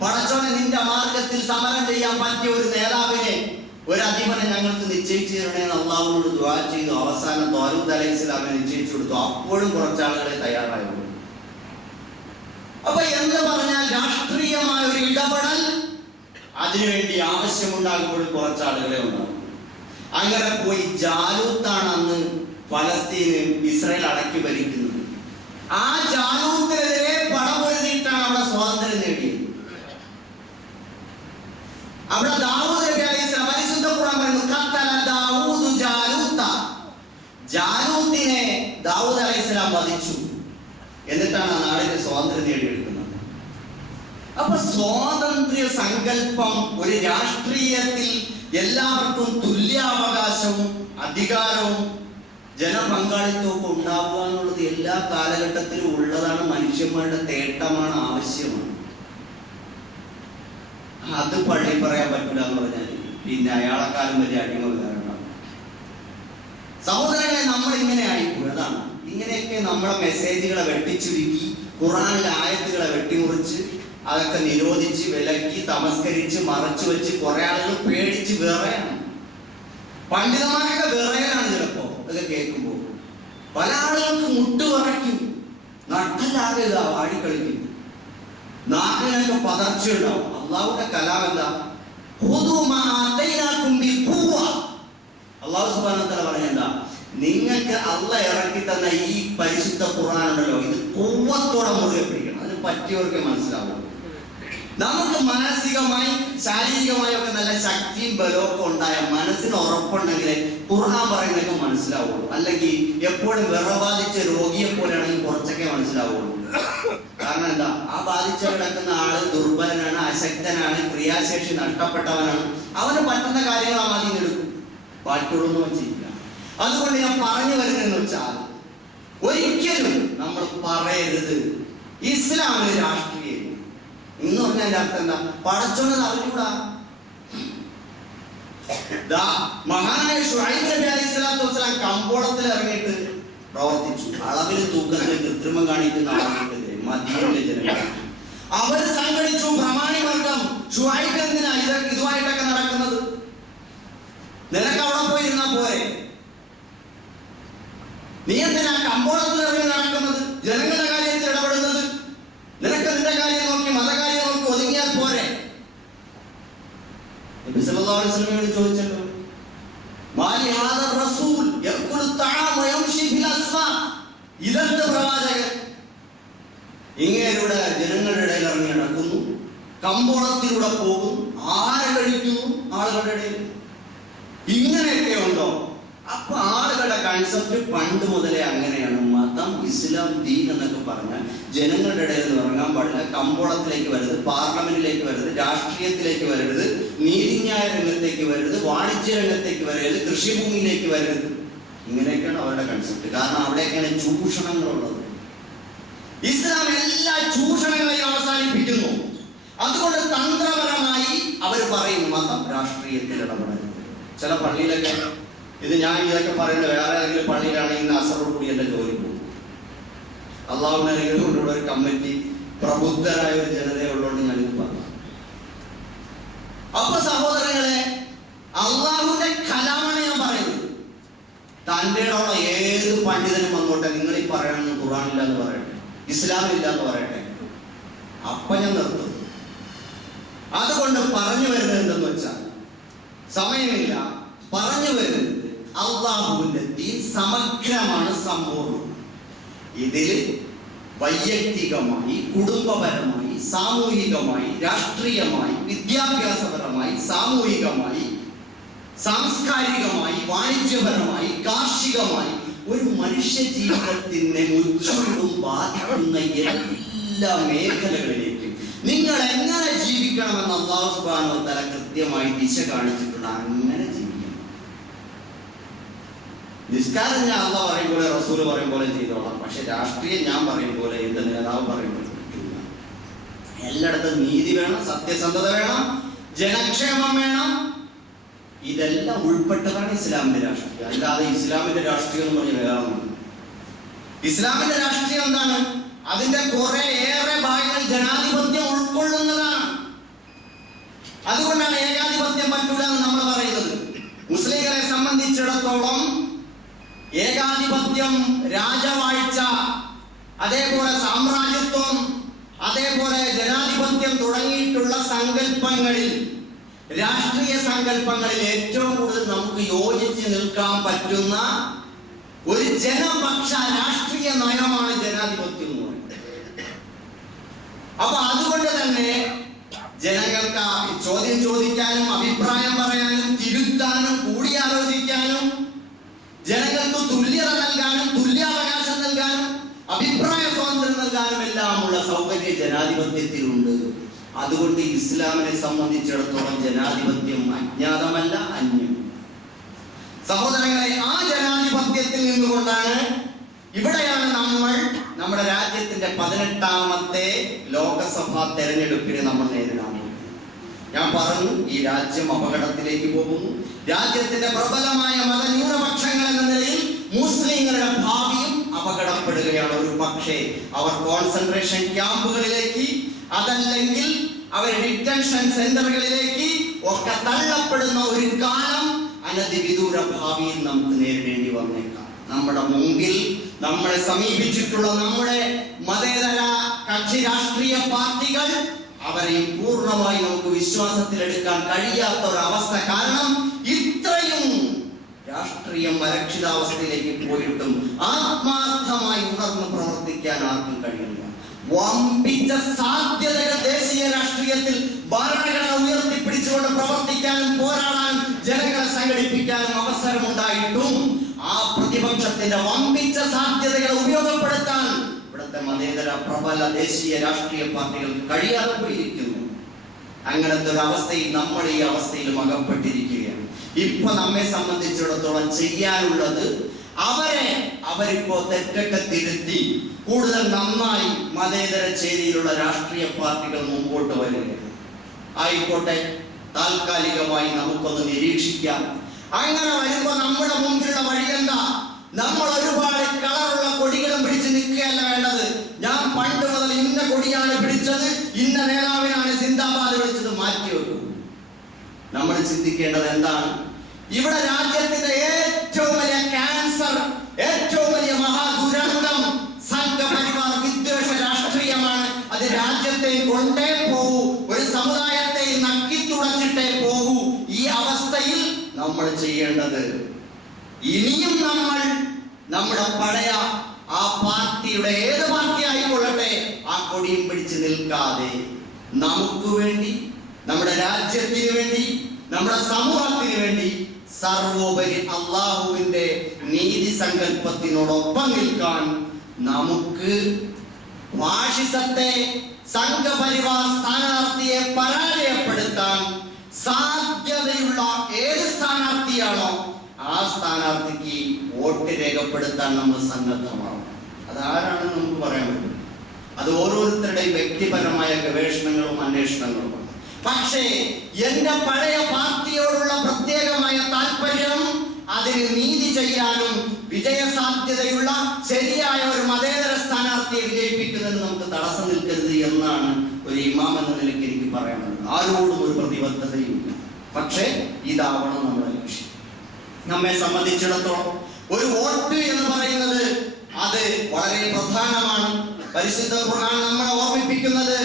പടച്ചോനെ, നിന്റെ മാർഗത്തിൽ സമരം ചെയ്യാൻ പറ്റിയ ഒരു നേതാവിനെ, ഒരു അധിപനെ ഞങ്ങൾക്ക് നിശ്ചയിച്ചു തരണേന്ന് അള്ളാഹുവിനോട് ദുആ ചെയ്തു. അവസാനം തോലൂത്ത് അലൈഹിസ്സലാമിനെ നിശ്ചയിച്ചു കൊടുത്തു. അപ്പോഴും കുറച്ചാളുകളെ തയ്യാറായുള്ളൂ. അപ്പൊ എന്ന് പറഞ്ഞാൽ രാഷ്ട്രീയമായ ഒരു ഇടപെടൽ അതിനുവേണ്ടി ആവശ്യമുണ്ടാകുമ്പോൾ കുറച്ചാളുകളെ ഉണ്ടാകും. അങ്ങനെ പോയി ജാലൂത്താണ് അന്ന് ഫലസ്തീന് ഇസ്രായേൽ അടക്കി ഭരിക്കുന്നത്. ആ ജാലൂത്തിനെതിരെ പടപൊരുതിയിട്ടാണ് അവിടെ സ്വാതന്ത്ര്യം നേടിയത്. അവിടെ ദാവൂദ് നബി അലൈഹിസ്സലാം പരിശുദ്ധ ഖുർആൻ പറയുന്നു, ഖത്തല ദാവൂദു ജാലൂത്ത. ജാലൂത്തിനെ ദാവൂദ് അലൈഹിസ്സലാം വധിച്ചു. എന്നിട്ടാണ് ആ നാടിന്റെ സ്വാതന്ത്ര്യം നേടിയെടുക്കുന്നത്. അപ്പൊ സ്വാതന്ത്ര്യ സങ്കല്പം, ഒരു രാഷ്ട്രീയത്തിൽ എല്ലാവർക്കും തുല്യാവകാശവും അധികാരവും ജനപങ്കാളിത്തവും ഉണ്ടാവുക എന്നുള്ളത് എല്ലാ കാലഘട്ടത്തിലും ഉള്ളതാണ്. മനുഷ്യന്മാരുടെ തേട്ടമാണ്, ആവശ്യമാണ്. അത് പള്ളി പറയാൻ പറ്റില്ല എന്ന് പറഞ്ഞാൽ പിന്നെ അയാളെക്കാലം വലിയ അടിമ വേറെണ്ടാവും. സഹോദരങ്ങളെ, നമ്മൾ ഇങ്ങനെ ആയിപ്പോയി. അതാണ്, ഇങ്ങനെയൊക്കെ നമ്മളെ മെസ്സേജുകളെ വെട്ടിച്ചുരുക്കി, ഖുർആനിലെ ആയത്തുകളെ വെട്ടിമുറിച്ച്, അതൊക്കെ നിരോധിച്ച്, വിലക്കി, തമസ്കരിച്ച്, മറച്ചു വെച്ച് കുറെ ആളുകൾ പേടിച്ച് വിറയാണ്. പണ്ഡിതന്മാരൊക്കെ വിറയലാണ് ചിലപ്പോ ഇതൊക്കെ കേൾക്കുമ്പോൾ. പല ആളുകൾക്ക് മുട്ട് വിറയ്ക്കും, നട്ടല്ലാതെ ആടിക്കളിക്കും, നാട്ടിനൊക്കെ പതർച്ചയുണ്ടാവും. അള്ളാഹുവിന്റെ കലാം എന്താ? അള്ളാഹു സുബ്ഹാനഹു വ തആല പറഞ്ഞെന്താ? നിങ്ങൾക്ക് അള്ളാഹ് ഇറക്കി തന്ന ഈ പരിശുദ്ധ ഖുർആൻ ഉണ്ടല്ലോ, ഇത് ഖുവ്വത്തോടെ മുറുകെ പിടിക്കണം. അതിന് പറ്റിയവർക്ക് മനസ്സിലാവും. നമുക്ക് മാനസികമായി ശാരീരികമായി ഒക്കെ നല്ല ശക്തിയും ബലമൊക്കെ ഉണ്ടായ മനസ്സിന് ഉറപ്പുണ്ടെങ്കിൽ ഖുർആൻ പറയുന്നതൊക്കെ മനസ്സിലാവുള്ളൂ. അല്ലെങ്കിൽ എപ്പോഴും വിറബാധിച്ച രോഗിയെ പോലെയാണെങ്കിൽ കുറച്ചൊക്കെ മനസ്സിലാവുള്ളൂ. കാരണം എന്താ? ആ ബാധിച്ച കിടക്കുന്ന ആള് ദുർബലനാണ്, അശക്തനാണ്, ക്രിയാശേഷി നഷ്ടപ്പെട്ടവനാണ്. അവന് പറ്റുന്ന കാര്യങ്ങൾ ആ മതി എടുക്കും, ബാക്കിയുള്ളൊന്നും വെച്ചിരിക്കുക. അതുകൊണ്ട് ഞാൻ പറഞ്ഞു വരുന്നതെന്ന് വെച്ചാൽ, ഒരിക്കലും നമ്മൾ പറയരുത് ഇസ്ലാമിന് രാഷ്ട്രീയം എന്ന് പറഞ്ഞാൽ അർത്ഥം എന്താ? പടച്ചോന്നത് അറിഞ്ഞൂടാ. മഹാനായ ശുഐബ് നബി അലൈഹിസ്സലാത്തു വസ്സലാം കമ്പോളത്തിൽ ഇറങ്ങിയിട്ട് പ്രവർത്തിച്ചു. അളവിൽ തൂക്കത്തിൽ കൃത്രിമം കാണിക്കുന്ന ആളുകൾക്കെതിരെ മദീനയിലെ ജനങ്ങൾ അവർ സംഘടിച്ചു. പ്രമാണി വർഗം ശുഐബ് എന്തിനാ ഇതുമായിട്ടൊക്കെ നടക്കുന്നത്? നിനക്ക് അവിടെ പോയിരുന്നാ പോരെ, നീ എന്തിനാ കമ്പോളത്തിൽ ഇറങ്ങി നടക്കുന്നത്, ജനങ്ങളുടെ കാര്യത്തിൽ ഇടപെടുന്നത്? നിനക്ക് നിന്റെ കാര്യം നോക്കി മതകാര്യം നോക്കി ഒതുങ്ങിയാൽ പോരെ? നബി സല്ലല്ലാഹു അലൈഹി വസല്ലമയോട് ചോദിച്ചല്ലോ, മാലി ഹാദർ റസൂൽ യഖുലു തആം വയംശി ഫിൽ അസ്വാഖ്. ഇതെന്ത് പ്രവാചകൻ, ഇങ്ങേരുടെ ജനങ്ങളുടെ ഇടയിൽ ഇറങ്ങി നടക്കുന്നു, കമ്പോളത്തിലൂടെ പോകും, ആരെ കഴിക്കുന്നു ആളുകളുടെ ഇടയിൽ? ഇങ്ങനെയൊക്കെ ഉണ്ടോ? അപ്പൊ ആളുകളുടെ കൺസെപ്റ്റ് പണ്ട് മുതലേ അങ്ങനെയാണ്. മതം, ഇസ്ലാം, ദീൻ എന്നൊക്കെ പറഞ്ഞാൽ ജനങ്ങളുടെ ഇടയിൽ നിന്ന് ഇറങ്ങാൻ പാടില്ല, കമ്പോളത്തിലേക്ക് വരരുത്, പാർലമെന്റിലേക്ക് വരരുത്, രാഷ്ട്രീയത്തിലേക്ക് വരരുത്, നീതിന്യായ രംഗത്തേക്ക് വരരുത്, വാണിജ്യ രംഗത്തേക്ക് വരരുത്, കൃഷിഭൂമിയിലേക്ക് വരരുത്. ഇങ്ങനെയൊക്കെയാണ് അവരുടെ കൺസെപ്റ്റ്. കാരണം അവിടെയൊക്കെയാണ് ചൂഷണങ്ങളുള്ളത്. ഇസ്ലാം എല്ലാ ചൂഷണങ്ങളെയും അവസാനിപ്പിക്കുന്നു. അതുകൊണ്ട് തന്ത്രപരമായി അവർ പറയും മതം രാഷ്ട്രീയത്തിൽ ഇടപെടരുത്. ചില പള്ളിയിലൊക്കെ ഇത് ഞാൻ ഇതൊക്കെ പറയുന്നത് വേറെ ഏതെങ്കിലും പള്ളിയിലാണെങ്കിൽ അസറോട് കൂടി എൻ്റെ ജോലി പോകും. അള്ളാഹുവിനെ കൊണ്ടുള്ള ഒരു കമ്മിറ്റി, പ്രബുദ്ധരായ ഒരു ജനതയുള്ളതുകൊണ്ട് ഞാനിത് പറഞ്ഞു. അപ്പൊ സഹോദരങ്ങളെ, അള്ളാഹുവിന്റെ കലാമാണ് ഞാൻ പറയുന്നത്. തൻ്റെ ഉള്ള ഏത് പണ്ഡിതനും വന്നോട്ടെ, നിങ്ങൾ ഈ പറയണമെന്ന് ഖുർആനില്ല എന്ന് പറയട്ടെ, ഇസ്ലാമില്ല എന്ന് പറയട്ടെ, അപ്പൊ ഞാൻ നിർത്തും. അതുകൊണ്ട് പറഞ്ഞു വരുന്നത് എന്തെന്ന് വെച്ചാൽ, സമയമില്ല, പറഞ്ഞു വരുന്നത് അള്ളാഹുവിന്റെ ദീൻ സമഗ്രമാണ്, സമ്പൂർണ്ണം. ഇതിൽ വൈയക്തികമായി, കുടുംബപരമായി, സാമൂഹികമായി, രാഷ്ട്രീയമായി, വിദ്യാഭ്യാസപരമായി, സാമൂഹികമായി, സാംസ്കാരികമായി, വാണിജ്യപരമായി, കാർഷികമായി ഒരു മനുഷ്യ ജീവിതത്തിനെ മുച്ചൂടും ബാധിക്കുന്ന എല്ലാ മേഖലകളിലേക്കും നിങ്ങൾ എങ്ങനെ ജീവിക്കണമെന്ന് അല്ലാഹു സുബ്ഹാനഹു വ തആല കൃത്യമായി ദിശ കാണിച്ചിട്ടുണ്ട്. അങ്ങനെ ജീവിക്കണം. നിസ്കാരം ഞാൻ അല്ലാഹു പറയും പോലെ റസൂൽ പറയും പോലെ ചെയ്തോളാം. പക്ഷെ രാഷ്ട്രീയം ഞാൻ പറയും പോലെ എന്റെ നേതാവ് പറയും പോലെ പറ്റില്ല. എല്ലായിടത്തും നീതി വേണം, സത്യസന്ധത വേണം, ജനക്ഷേമം വേണം. ഇതെല്ലാം ഉൾപ്പെട്ടതാണ് ഇസ്ലാമിന്റെ രാഷ്ട്രീയം. അല്ലാതെ ഇസ്ലാമിന്റെ രാഷ്ട്രീയം എന്ന് പറഞ്ഞ വേറൊന്നും. ഇസ്ലാമിന്റെ രാഷ്ട്രീയം എന്താണ്? അതിന്റെ കുറെ ഏറെ ഭാഗങ്ങൾ ജനാധിപത്യം ഉൾക്കൊള്ളുന്നതാണ്. അതുകൊണ്ടാണ് ഏകാധിപത്യം പറ്റൂല എന്ന് നമ്മൾ പറയുന്നത്. മുസ്ലിങ്ങളെ സംബന്ധിച്ചിടത്തോളം ഏകാധിപത്യം, രാജവാഴ്ച, അതേപോലെ സാമ്രാജ്യത്വം, അതേപോലെ ജനാധിപത്യം തുടങ്ങിയിട്ടുള്ള സങ്കല്പങ്ങളിൽ, രാഷ്ട്രീയ സങ്കല്പങ്ങളിൽ ഏറ്റവും കൂടുതൽ നമുക്ക് യോജിച്ച് നിൽക്കാൻ പറ്റുന്ന ഒരു ജനപക്ഷ രാഷ്ട്രീയ നയമാണ് ജനാധിപത്യം എന്ന് പറയുന്നത്. അപ്പൊ അതുകൊണ്ട് തന്നെ ജനങ്ങൾക്ക് ചോദ്യം ചോദിക്കാനും, അഭിപ്രായം പറയാനും, തിരുത്താനും, കൂടിയാലോചിക്കാനും, ജനങ്ങൾക്ക് തുല്യത നൽകാനും, തുല്യാവകാശം നൽകാനും, അഭിപ്രായ സ്വാതന്ത്ര്യം നൽകാനും എല്ലാമുള്ള സൗകര്യം ജനാധിപത്യത്തിലുണ്ട്. അതുകൊണ്ട് ഇസ്ലാമിനെ സംബന്ധിച്ചിടത്തോളം ജനാധിപത്യം അജ്ഞാതമല്ല, അന്യം. സഹോദരങ്ങളെ, ആ ജനാധിപത്യത്തിൽ നിന്നുകൊണ്ടാണ് ഇവിടെയാണ് നമ്മൾ നമ്മുടെ രാജ്യത്തിന്റെ 18ാമത്തെ ലോകസഭാ തെരഞ്ഞെടുപ്പിനെ നമ്മൾ നേരിടാൻ പോകുന്നത്. ഞാൻ പറഞ്ഞു, ഈ രാജ്യം അപകടത്തിലേക്ക് പോകുന്നു. രാജ്യത്തിന്റെ പ്രബലമായ മതന്യൂനപക്ഷങ്ങൾ എന്ന നിലയിൽ മുസ്ലിങ്ങളുടെ ഭാവിയും അപകടപ്പെടുകയാണ്. ഒരു പക്ഷേ അവർ കോൺസെൻട്രേഷൻ ക്യാമ്പുകളിലേക്ക്, അതല്ലെങ്കിൽ അവർ ഡിറ്റൻഷൻ സെന്ററുകളിലേക്ക് ഒക്കെ തള്ളപ്പെടുന്ന ഒരു കാലം അനധിവിദൂര ഭാവിയിൽ നമുക്ക് നേരിടേണ്ടി വന്നേക്കാം. നമ്മുടെ മുമ്പിൽ നമ്മളെ സമീപിച്ചിട്ടുള്ള നമ്മുടെ മതേതര കക്ഷി രാഷ്ട്രീയ പാർട്ടികൾ, അവരെയും പൂർണ്ണമായി നമുക്ക് വിശ്വാസത്തിലെടുക്കാൻ കഴിയാത്ത ഒരവസ്ഥ. കാരണം ഇത്രയും രാഷ്ട്രീയം അരക്ഷിതാവസ്ഥയിലേക്ക് പോയിട്ടും ആത്മാർത്ഥമായി ഉണർന്ന് പ്രവർത്തിക്കാൻ ആർക്കും കഴിയില്ല. വമ്പിച്ച സാധ്യതകൾ ദേശീയ രാഷ്ട്രീയത്തിൽ ഭരണഘടന ഉയർത്തിപ്പിടിച്ചുകൊണ്ട് പ്രവർത്തിക്കാനും പോരാടാനും ജനങ്ങളെ സംഘടിപ്പിക്കാനും അവസരമുണ്ടായിട്ടും ആ പ്രതിപക്ഷത്തിന്റെ വമ്പിച്ച സാധ്യതകളെ ഉപയോഗപ്പെടുത്താൻ ഇവിടുത്തെ മതേതര പ്രബല ദേശീയ രാഷ്ട്രീയ പാർട്ടികൾക്ക് കഴിയാതെ പോയിരിക്കുന്നു. അങ്ങനത്തെ ഒരു അവസ്ഥയിൽ നമ്മൾ ഈ അവസ്ഥയിലും അകപ്പെട്ടിരിക്കുകയാണ്. ഇപ്പൊ നമ്മെ സംബന്ധിച്ചിടത്തോളം ചെയ്യാനുള്ളത്, അവരിപ്പോ തെറ്റൊക്കെ തിരുത്തി കൂടുതൽ നന്നായി മതേതര ചേരിയിലുള്ള രാഷ്ട്രീയ പാർട്ടികൾ മുമ്പോട്ട് വരികയാണ്. ആയിക്കോട്ടെ, താൽക്കാലികമായി നമുക്കൊന്ന് നിരീക്ഷിക്കാം. അങ്ങനെ വരുമ്പോ നമ്മുടെ മുമ്പിലുള്ള വഴി എന്താ? നമ്മൾ ഒരുപാട് കളറുള്ള കൊടികളും പിടിച്ച് നിൽക്കുകയല്ല വേണ്ടത്. ഞാൻ പണ്ട് മുതൽ ഇന്ന കൊടിയാണ് പിടിച്ചത്, ഇന്ന നേതാവിനാണ് സിന്ദാബാദ് വിളിച്ചത്, മാറ്റി വെക്കും. നമ്മൾ ചിന്തിക്കേണ്ടത് എന്താണ്? ഇവിടെ രാജ്യത്തിന്റെ ഏറ്റവും വലിയ ക്യാൻസർ, ഏറ്റവും വലിയ മഹാദുരന്തം സമുദായത്തെയും കൊണ്ടേ പോകൂ, ഒരു സമുദായത്തെയും നക്കി തുടച്ചിട്ടേ പോകൂ. ഈ അവസ്ഥയിൽ നമ്മൾ ചെയ്യേണ്ടത്, ഇനിയും നമ്മൾ നമ്മുടെ പഴയ ആ പാർട്ടിയുടെ, ഏത് പാർട്ടി ആയിക്കൊള്ളട്ടെ, ആ കൊടിയും പിടിച്ച് നിൽക്കാതെ നമുക്ക് വേണ്ടി, നമ്മുടെ രാജ്യത്തിന് വേണ്ടി, നമ്മുടെ സമൂഹത്തിന് വേണ്ടി സർവോപരി അള്ളാഹുവിന്റെ നീതി സങ്കല്പത്തിനോടൊപ്പം നിൽക്കാൻ നമുക്ക് ഫാഷിസത്തെ, സംഘപരിവാർ സ്ഥാനാർത്ഥിയെ പരാജയപ്പെടുത്താൻ സാധ്യതയുള്ള ഏത് സ്ഥാനാർത്ഥിയാണോ ആ സ്ഥാനാർത്ഥിക്ക് വോട്ട് രേഖപ്പെടുത്താൻ നമ്മൾ സന്നദ്ധമാവും. അതാരാണെന്ന് നമുക്ക് പറയാൻ പറ്റും. അത് ഓരോരുത്തരുടെയും വ്യക്തിപരമായ ഗവേഷണങ്ങളും അന്വേഷണങ്ങളുമാണ്. പക്ഷേ എന്റെ പഴയ പാർട്ടിയോടുള്ള പ്രത്യേകമായ താല്പര്യം അതിന് നീതി ചെയ്യാനും വിജയസാധ്യതയുള്ള ശരിയായ ഒരു മതേതര സ്ഥാനാർത്ഥിയെ വിജയിപ്പിക്കുന്നതിന് നമുക്ക് തടസ്സം നിൽക്കരുത് എന്നാണ് ഒരു ഇമാം എന്ന നിലയ്ക്ക് എനിക്ക് പറയാനുള്ളത്. ആരോടും ഒരു പ്രതിബദ്ധതയുമില്ല. പക്ഷേ ഇതാവണം നമ്മുടെ ലക്ഷ്യം. നമ്മെ സംബന്ധിച്ചിടത്തോളം ഒരു വോട്ട് എന്ന് പറയുന്നത് അത് വളരെ പ്രധാനമാണ്. പരിശുദ്ധ ഖുർആൻ നമ്മളെ ഓർമ്മിപ്പിക്കുന്നത്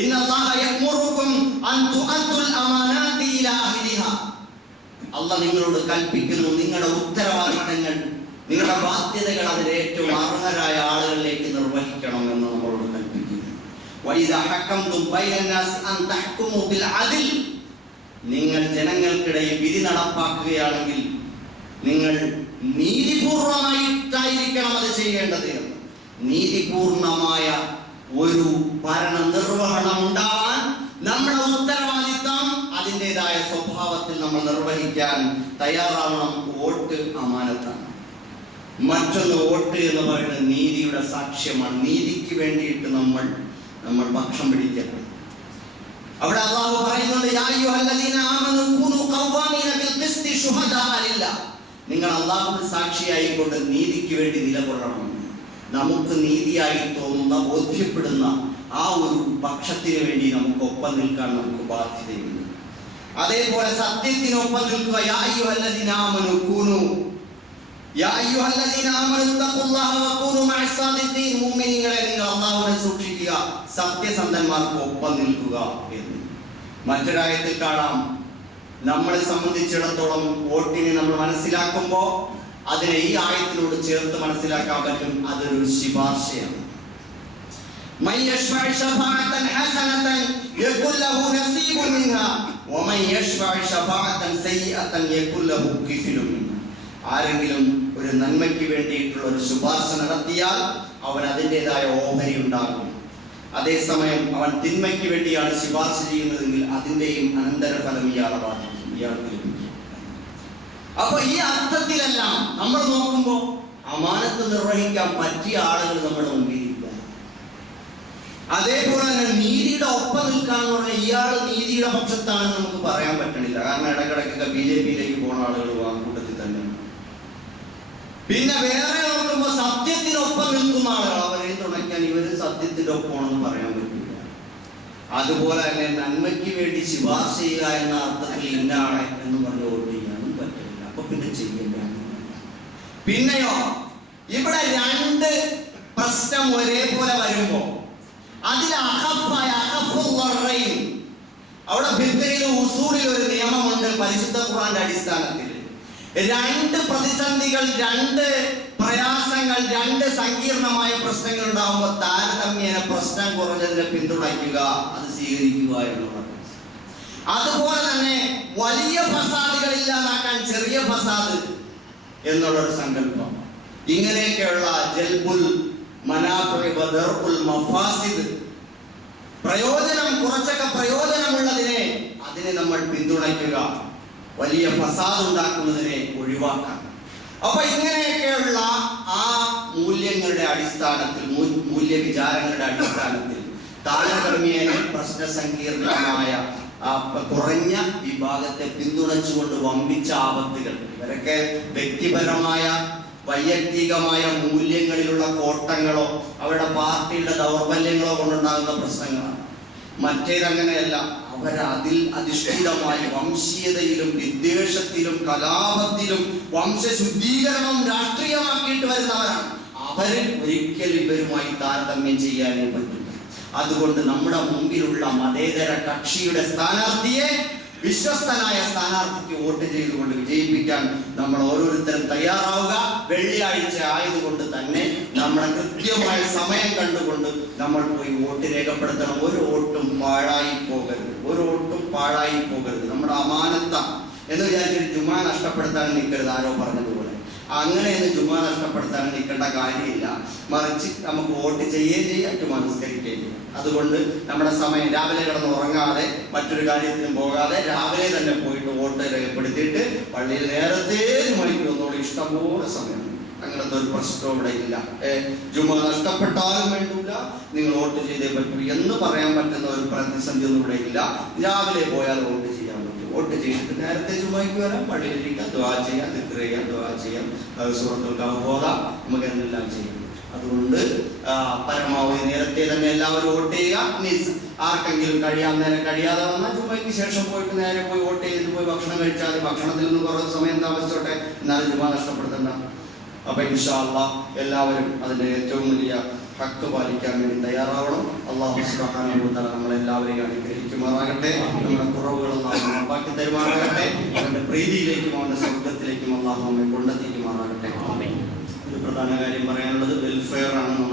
ഇന്നല്ലാഹ യഅ്മുറുകും അൻ തുഅദ്ദുൽ അമാനാതി ഇലാ അഹ്ലിഹാ. അല്ലാഹ് നിങ്ങളോട് കൽപ്പിക്കുന്നു, നിങ്ങളുടെ ഉത്തരവാദിത്തങ്ങൾ, നിങ്ങളുടെ ബാധ്യതകൾ അതിലെ ഏറ്റവും അർഹരായ ആളുകളിലേക്ക് നിർവഹിക്കണം എന്ന് നമ്മളോട് കൽപ്പിക്കുന്നു. വഇദാ ഹക്കംതും ബൈനന്നാസ് അൻ തഹ്കുമു ബിൽ അദ്ൽ. നിങ്ങൾ ജനങ്ങൾക്കിടയിൽ വിധി നടപ്പാക്കുകയാണെങ്കിൽ നിങ്ങൾ നീതിപൂർവമായിട്ടായിരിക്കണം അത് ചെയ്യേണ്ടത്. നീതിപൂർണമായ ഒരു ഭരണ നിർവഹണം ഉണ്ടാവാൻ നമ്മുടെ ഉത്തരവാദിത്തം അതിൻ്റെതായ സ്വഭാവത്തിൽ നമ്മൾ നിർവഹിക്കാൻ തയ്യാറാവണം. വോട്ട് അമാനത്താണ്. മറ്റൊന്ന്, വോട്ട് എന്ന് പറയുന്നത് നീതിയുടെ സാക്ഷ്യമാണ്. നീതിക്ക് വേണ്ടിയിട്ട് നമ്മൾ പക്ഷം പിടിക്കണം. അവിടെ അല്ലാഹു പറയുന്നുണ്ട്, യാ അയ്യുഹല്ലദീന ആമനൂ കൂനൂ ഖവ്വാമീന ബിൽ ഖിസ്തി ശുഹദാഅ ലില്ലാഹ്. നിങ്ങൾ അല്ലാഹുവിന്റെ സാക്ഷിയായിക്കൊണ്ട് നീതിക്ക് വേണ്ടി നിലകൊള്ളണം. നമുക്ക് നീതിയായി തോന്നുന്ന, ബോധ്യപ്പെടുന്ന ആ ഒരു പക്ഷത്തിന് വേണ്ടി നമുക്ക് ഒപ്പം നിൽക്കാൻ നമുക്ക് ബാധ്യതയുണ്ട്. അതേപോലെ സത്യത്തിനൊപ്പം നിൽക്കുക. യാ അയ്യുഹല്ലദീന ആമനൂ കൂനൂ, യാ അയ്യുഹല്ലദീന ആമനൂ തഖുല്ലാഹ വകൂനൂ മഅസ് സാദിഖീൻ. മുഅ്മിനീങ്ങളെ, നിങ്ങൾ അല്ലാഹുവിനെ സൂക്ഷിക്കുക, സത്യസന്ധന്മാർക്ക് ഒപ്പം നിൽക്കുക എന്ന്. മറ്റൊരായത്തിൽ കാണാം, നമ്മളെ സംബന്ധിച്ചിടത്തോളം വോട്ടിനെ നമ്മൾ മനസ്സിലാക്കുമ്പോൾ അതിനെ ഈ ആയത്തിനോട് ചേർത്ത് മനസ്സിലാക്കാൻ പറ്റും. അതൊരു ശുപാർശയാണ്. മൻ യശ്ഫഅ ശഫാഅതൻ ഹസനതൻ യകുൽ ലഹു നസീബുൻ മിൻഹാ വമൻ യശ്ഫഅ ശഫാഅതൻ സയ്യിഅതൻ യകുൽ ലഹു കിഫിലുൻ മിൻഹാ. ആരെങ്കിലും ഒരു നന്മയ്ക്ക് വേണ്ടിയിട്ടുള്ള ഒരു ശുപാർശ നടത്തിയാൽ അവൻ അതിൻ്റെതായ ഓഹരി ഉണ്ടാകും. അതേസമയം അവൻ തിന്മയ്ക്ക് വേണ്ടിയാണ് ശുപാർശ ചെയ്യുന്നതെങ്കിൽ അതിൻ്റെയും അനന്തരഫലം ഇയാളെ ബാധിക്കും, ഇയാൾക്ക് ലഭിക്കും. അപ്പൊ ഈ അർത്ഥത്തിലെല്ലാം നമ്മൾ നോക്കുമ്പോൾ അമാനത്ത് നിർവഹിക്കാൻ പറ്റിയ ആളുകൾ നമ്മുടെ മുമ്പിൽ ഇല്ല. അതേപോലെ തന്നെ നീതിയുടെ ഒപ്പം നിൽക്കാന്ന് പറഞ്ഞാൽ ഇയാൾ നീതിയുടെ പക്ഷത്താണെന്ന് നമുക്ക് പറയാൻ പറ്റണില്ല. കാരണം ഇടക്കിടക്കൊക്കെ BJP-യിലേക്ക് പോകുന്ന ആളുകൾ ആ കൂട്ടത്തിൽ തന്നെയാണ്. പിന്നെ വേറെ നോക്കുമ്പോൾ സത്യത്തിനൊപ്പം നിൽക്കുന്ന ആളുകൾ, അവരെ തുണയ്ക്കാൻ ഇവര് സത്യത്തിന്റെ ഒപ്പമാണെന്ന് പറയാൻ പറ്റില്ല. അതുപോലെ തന്നെ നന്മയ്ക്ക് വേണ്ടി ശുപാർശ ചെയ്യുക എന്ന അർത്ഥത്തിൽ ഇന്നാണ് എന്ന് പറഞ്ഞ് വോട്ട് ചെയ്യാനും പറ്റില്ല. അപ്പൊ പിന്നെ ചെയ്യേണ്ട. പിന്നെയോ ഇവിടെ രണ്ട് പ്രശ്നം ഒരേപോലെ വരുമ്പോ അതിൽ അവിടെ ഫിഖ്ഹിൽ ഉസൂലിൽ ഒരു നിയമമുണ്ട്. പരിശുദ്ധ ഖുർആന്റെ അടിസ്ഥാനത്തിൽ രണ്ട് പ്രതിസന്ധികൾ, രണ്ട് പ്രയാസങ്ങൾ, രണ്ട് സങ്കീർണമായ പ്രശ്നങ്ങൾ ഉണ്ടാകുമ്പോൾ താരതമ്യേന പ്രശ്നം കുറഞ്ഞതിനെ പിന്തുണയ്ക്കുക, അത് സ്വീകരിക്കുക എന്നുള്ളത്. അതുപോലെ തന്നെ വലിയ ഫസാദുകൾ ഇല്ലാതാക്കാൻ ചെറിയ ഫസാദ് എന്നുള്ളൊരു സങ്കല്പം. ഇങ്ങനെയൊക്കെയുള്ള ജൽബുൽ മനാഫിഉ വ ദർഉൽ മഫാസിദ്, പ്രയോജനം, കുറച്ചൊക്കെ പ്രയോജനമുള്ളതിനെ അതിനെ നമ്മൾ പിന്തുണയ്ക്കുക, വലിയ ഫസാദ് ഉണ്ടാക്കുന്നതിനെ ഒഴിവാക്കാം. അപ്പൊ ഇങ്ങനെയൊക്കെയുള്ള ആ മൂല്യങ്ങളുടെ അടിസ്ഥാനത്തിൽ, മൂല്യവിചാരങ്ങളുടെ അടിസ്ഥാനത്തിൽ താരതമ്യേന പ്രശ്ന സങ്കീർണമായ കുറഞ്ഞ വിഭാഗത്തെ പിന്തുണച്ചുകൊണ്ട് വമ്പിച്ച ആപത്തുകൾ, ഇവരൊക്കെ വ്യക്തിപരമായ വൈയക്തികമായ മൂല്യങ്ങളിലുള്ള കോട്ടങ്ങളോ അവരുടെ പാർട്ടിയുടെ ദൗർബല്യങ്ങളോ കൊണ്ടുണ്ടാകുന്ന പ്രശ്നങ്ങളാണ്. മറ്റേതങ്ങനെയല്ല. അവരതിൽ അധിഷ്ഠിതമായി വംശീയതയിലും വിദ്വേഷത്തിലും കലാപത്തിലും വംശശുദ്ധീകരണം രാഷ്ട്രീയമാക്കിയിട്ട് വരുന്നവരാണ്. അവര് ഒരിക്കലും ഇവരുമായി താരതമ്യം ചെയ്യാനേ പറ്റില്ല. അതുകൊണ്ട് നമ്മുടെ മുമ്പിലുള്ള മതേതര കക്ഷിയുടെ സ്ഥാനാർത്ഥിയെ, വിശ്വസ്തനായ സ്ഥാനാർത്ഥിക്ക് വോട്ട് ചെയ്തുകൊണ്ട് വിജയിപ്പിക്കാൻ നമ്മൾ ഓരോരുത്തരും തയ്യാറാവുക. വെള്ളിയാഴ്ച ആയതുകൊണ്ട് തന്നെ നമ്മുടെ കൃത്യമായ സമയം കണ്ടുകൊണ്ട് നമ്മൾ പോയി വോട്ട് രേഖപ്പെടുത്തണം. ഒരു വോട്ടും പാഴായി പോകരുത്. നമ്മുടെ അമാനത്ത എന്ന് വിചാരിച്ചിട്ട് ജുമാ നഷ്ടപ്പെടുത്താൻ നിൽക്കരുത്. ആരോ പറഞ്ഞതുപോലെ അങ്ങനെയൊന്ന് ജുമാ നഷ്ടപ്പെടുത്താൻ നിൽക്കേണ്ട കാര്യമില്ല. മറിച്ച് നമുക്ക് വോട്ട് ചെയ്യുകയും ചെയ്യാം, ജുമാ നിസ്കരിക്കുകയും ചെയ്യാം. അതുകൊണ്ട് നമ്മുടെ സമയം രാവിലെ കിടന്ന് ഉറങ്ങാതെ മറ്റൊരു കാര്യത്തിനും പോകാതെ രാവിലെ തന്നെ പോയിട്ട് വോട്ട് രേഖപ്പെടുത്തിയിട്ട് പള്ളിയിൽ നേരത്തെ ജുമയ്ക്ക് വന്നോളൂ. ഇഷ്ടംപോലെ സമയം, അങ്ങനത്തെ ഒരു പ്രശ്നം ഇവിടെ ഇല്ല. ജുമാ നഷ്ടപ്പെട്ടാലും വേണ്ടില്ല, നിങ്ങൾ വോട്ട് ചെയ്തേ പറ്റൂ എന്ന് പറയാൻ പറ്റുന്ന ഒരു പ്രതിസന്ധി ഒന്നും ഇവിടെ ഇല്ല. രാവിലെ പോയാൽ വോട്ട് ചെയ്യാൻ പറ്റും. വോട്ട് ചെയ്തിട്ട് നേരത്തെ ജുമയ്ക്ക് വരാം, പള്ളിയിലിരിക്കാം, ദുആ ചെയ്യാം, ദിക്ർ ചെയ്യാം, സൂറത്തുൽ കഹ്ഫ് ഓതാം, നമുക്ക് എന്തെല്ലാം ചെയ്യാം. അതുകൊണ്ട് പരമാവധി നേരത്തെ തന്നെ എല്ലാവരും വോട്ട് ചെയ്യുക. ആർക്കെങ്കിലും കഴിയാതെ വന്നാൽ ജുമയ്ക്ക് ശേഷം പോയിട്ട് നേരെ പോയി വോട്ട് ചെയ്തിട്ട് പോയി ഭക്ഷണം കഴിച്ചാൽ ഭക്ഷണത്തിൽ നിന്ന് കുറേ സമയം താമസിച്ചോട്ടെ, എന്നാലും ജുമ നഷ്ടപ്പെടുത്തണ്ട. അപ്പൊ ഇൻഷാ അല്ലാഹ് എല്ലാവരും അതിന്റെ ഏറ്റവും വലിയ ഹക്ക് പാലിക്കാൻ വേണ്ടി തയ്യാറാവണം. അല്ലാഹു സുബ്ഹാനഹു വ തആല നമ്മളെല്ലാവരെയും അനുഗ്രഹിക്കുമാറാകട്ടെ. നമ്മുടെ കുറവുകളൊന്നും മാപ്പാക്കി തരുമാറാകട്ടെ. അവന്റെ പ്രീതിയിലേക്കും അവന്റെ സ്വർഗത്തിലേക്കും അല്ലാഹു നമ്മെ കൊണ്ടെത്തിക്കുമാറാകട്ടെ. ഒരു പ്രധാന കാര്യം പറയാനുള്ളത് വെൽഫെയർ ആണ്.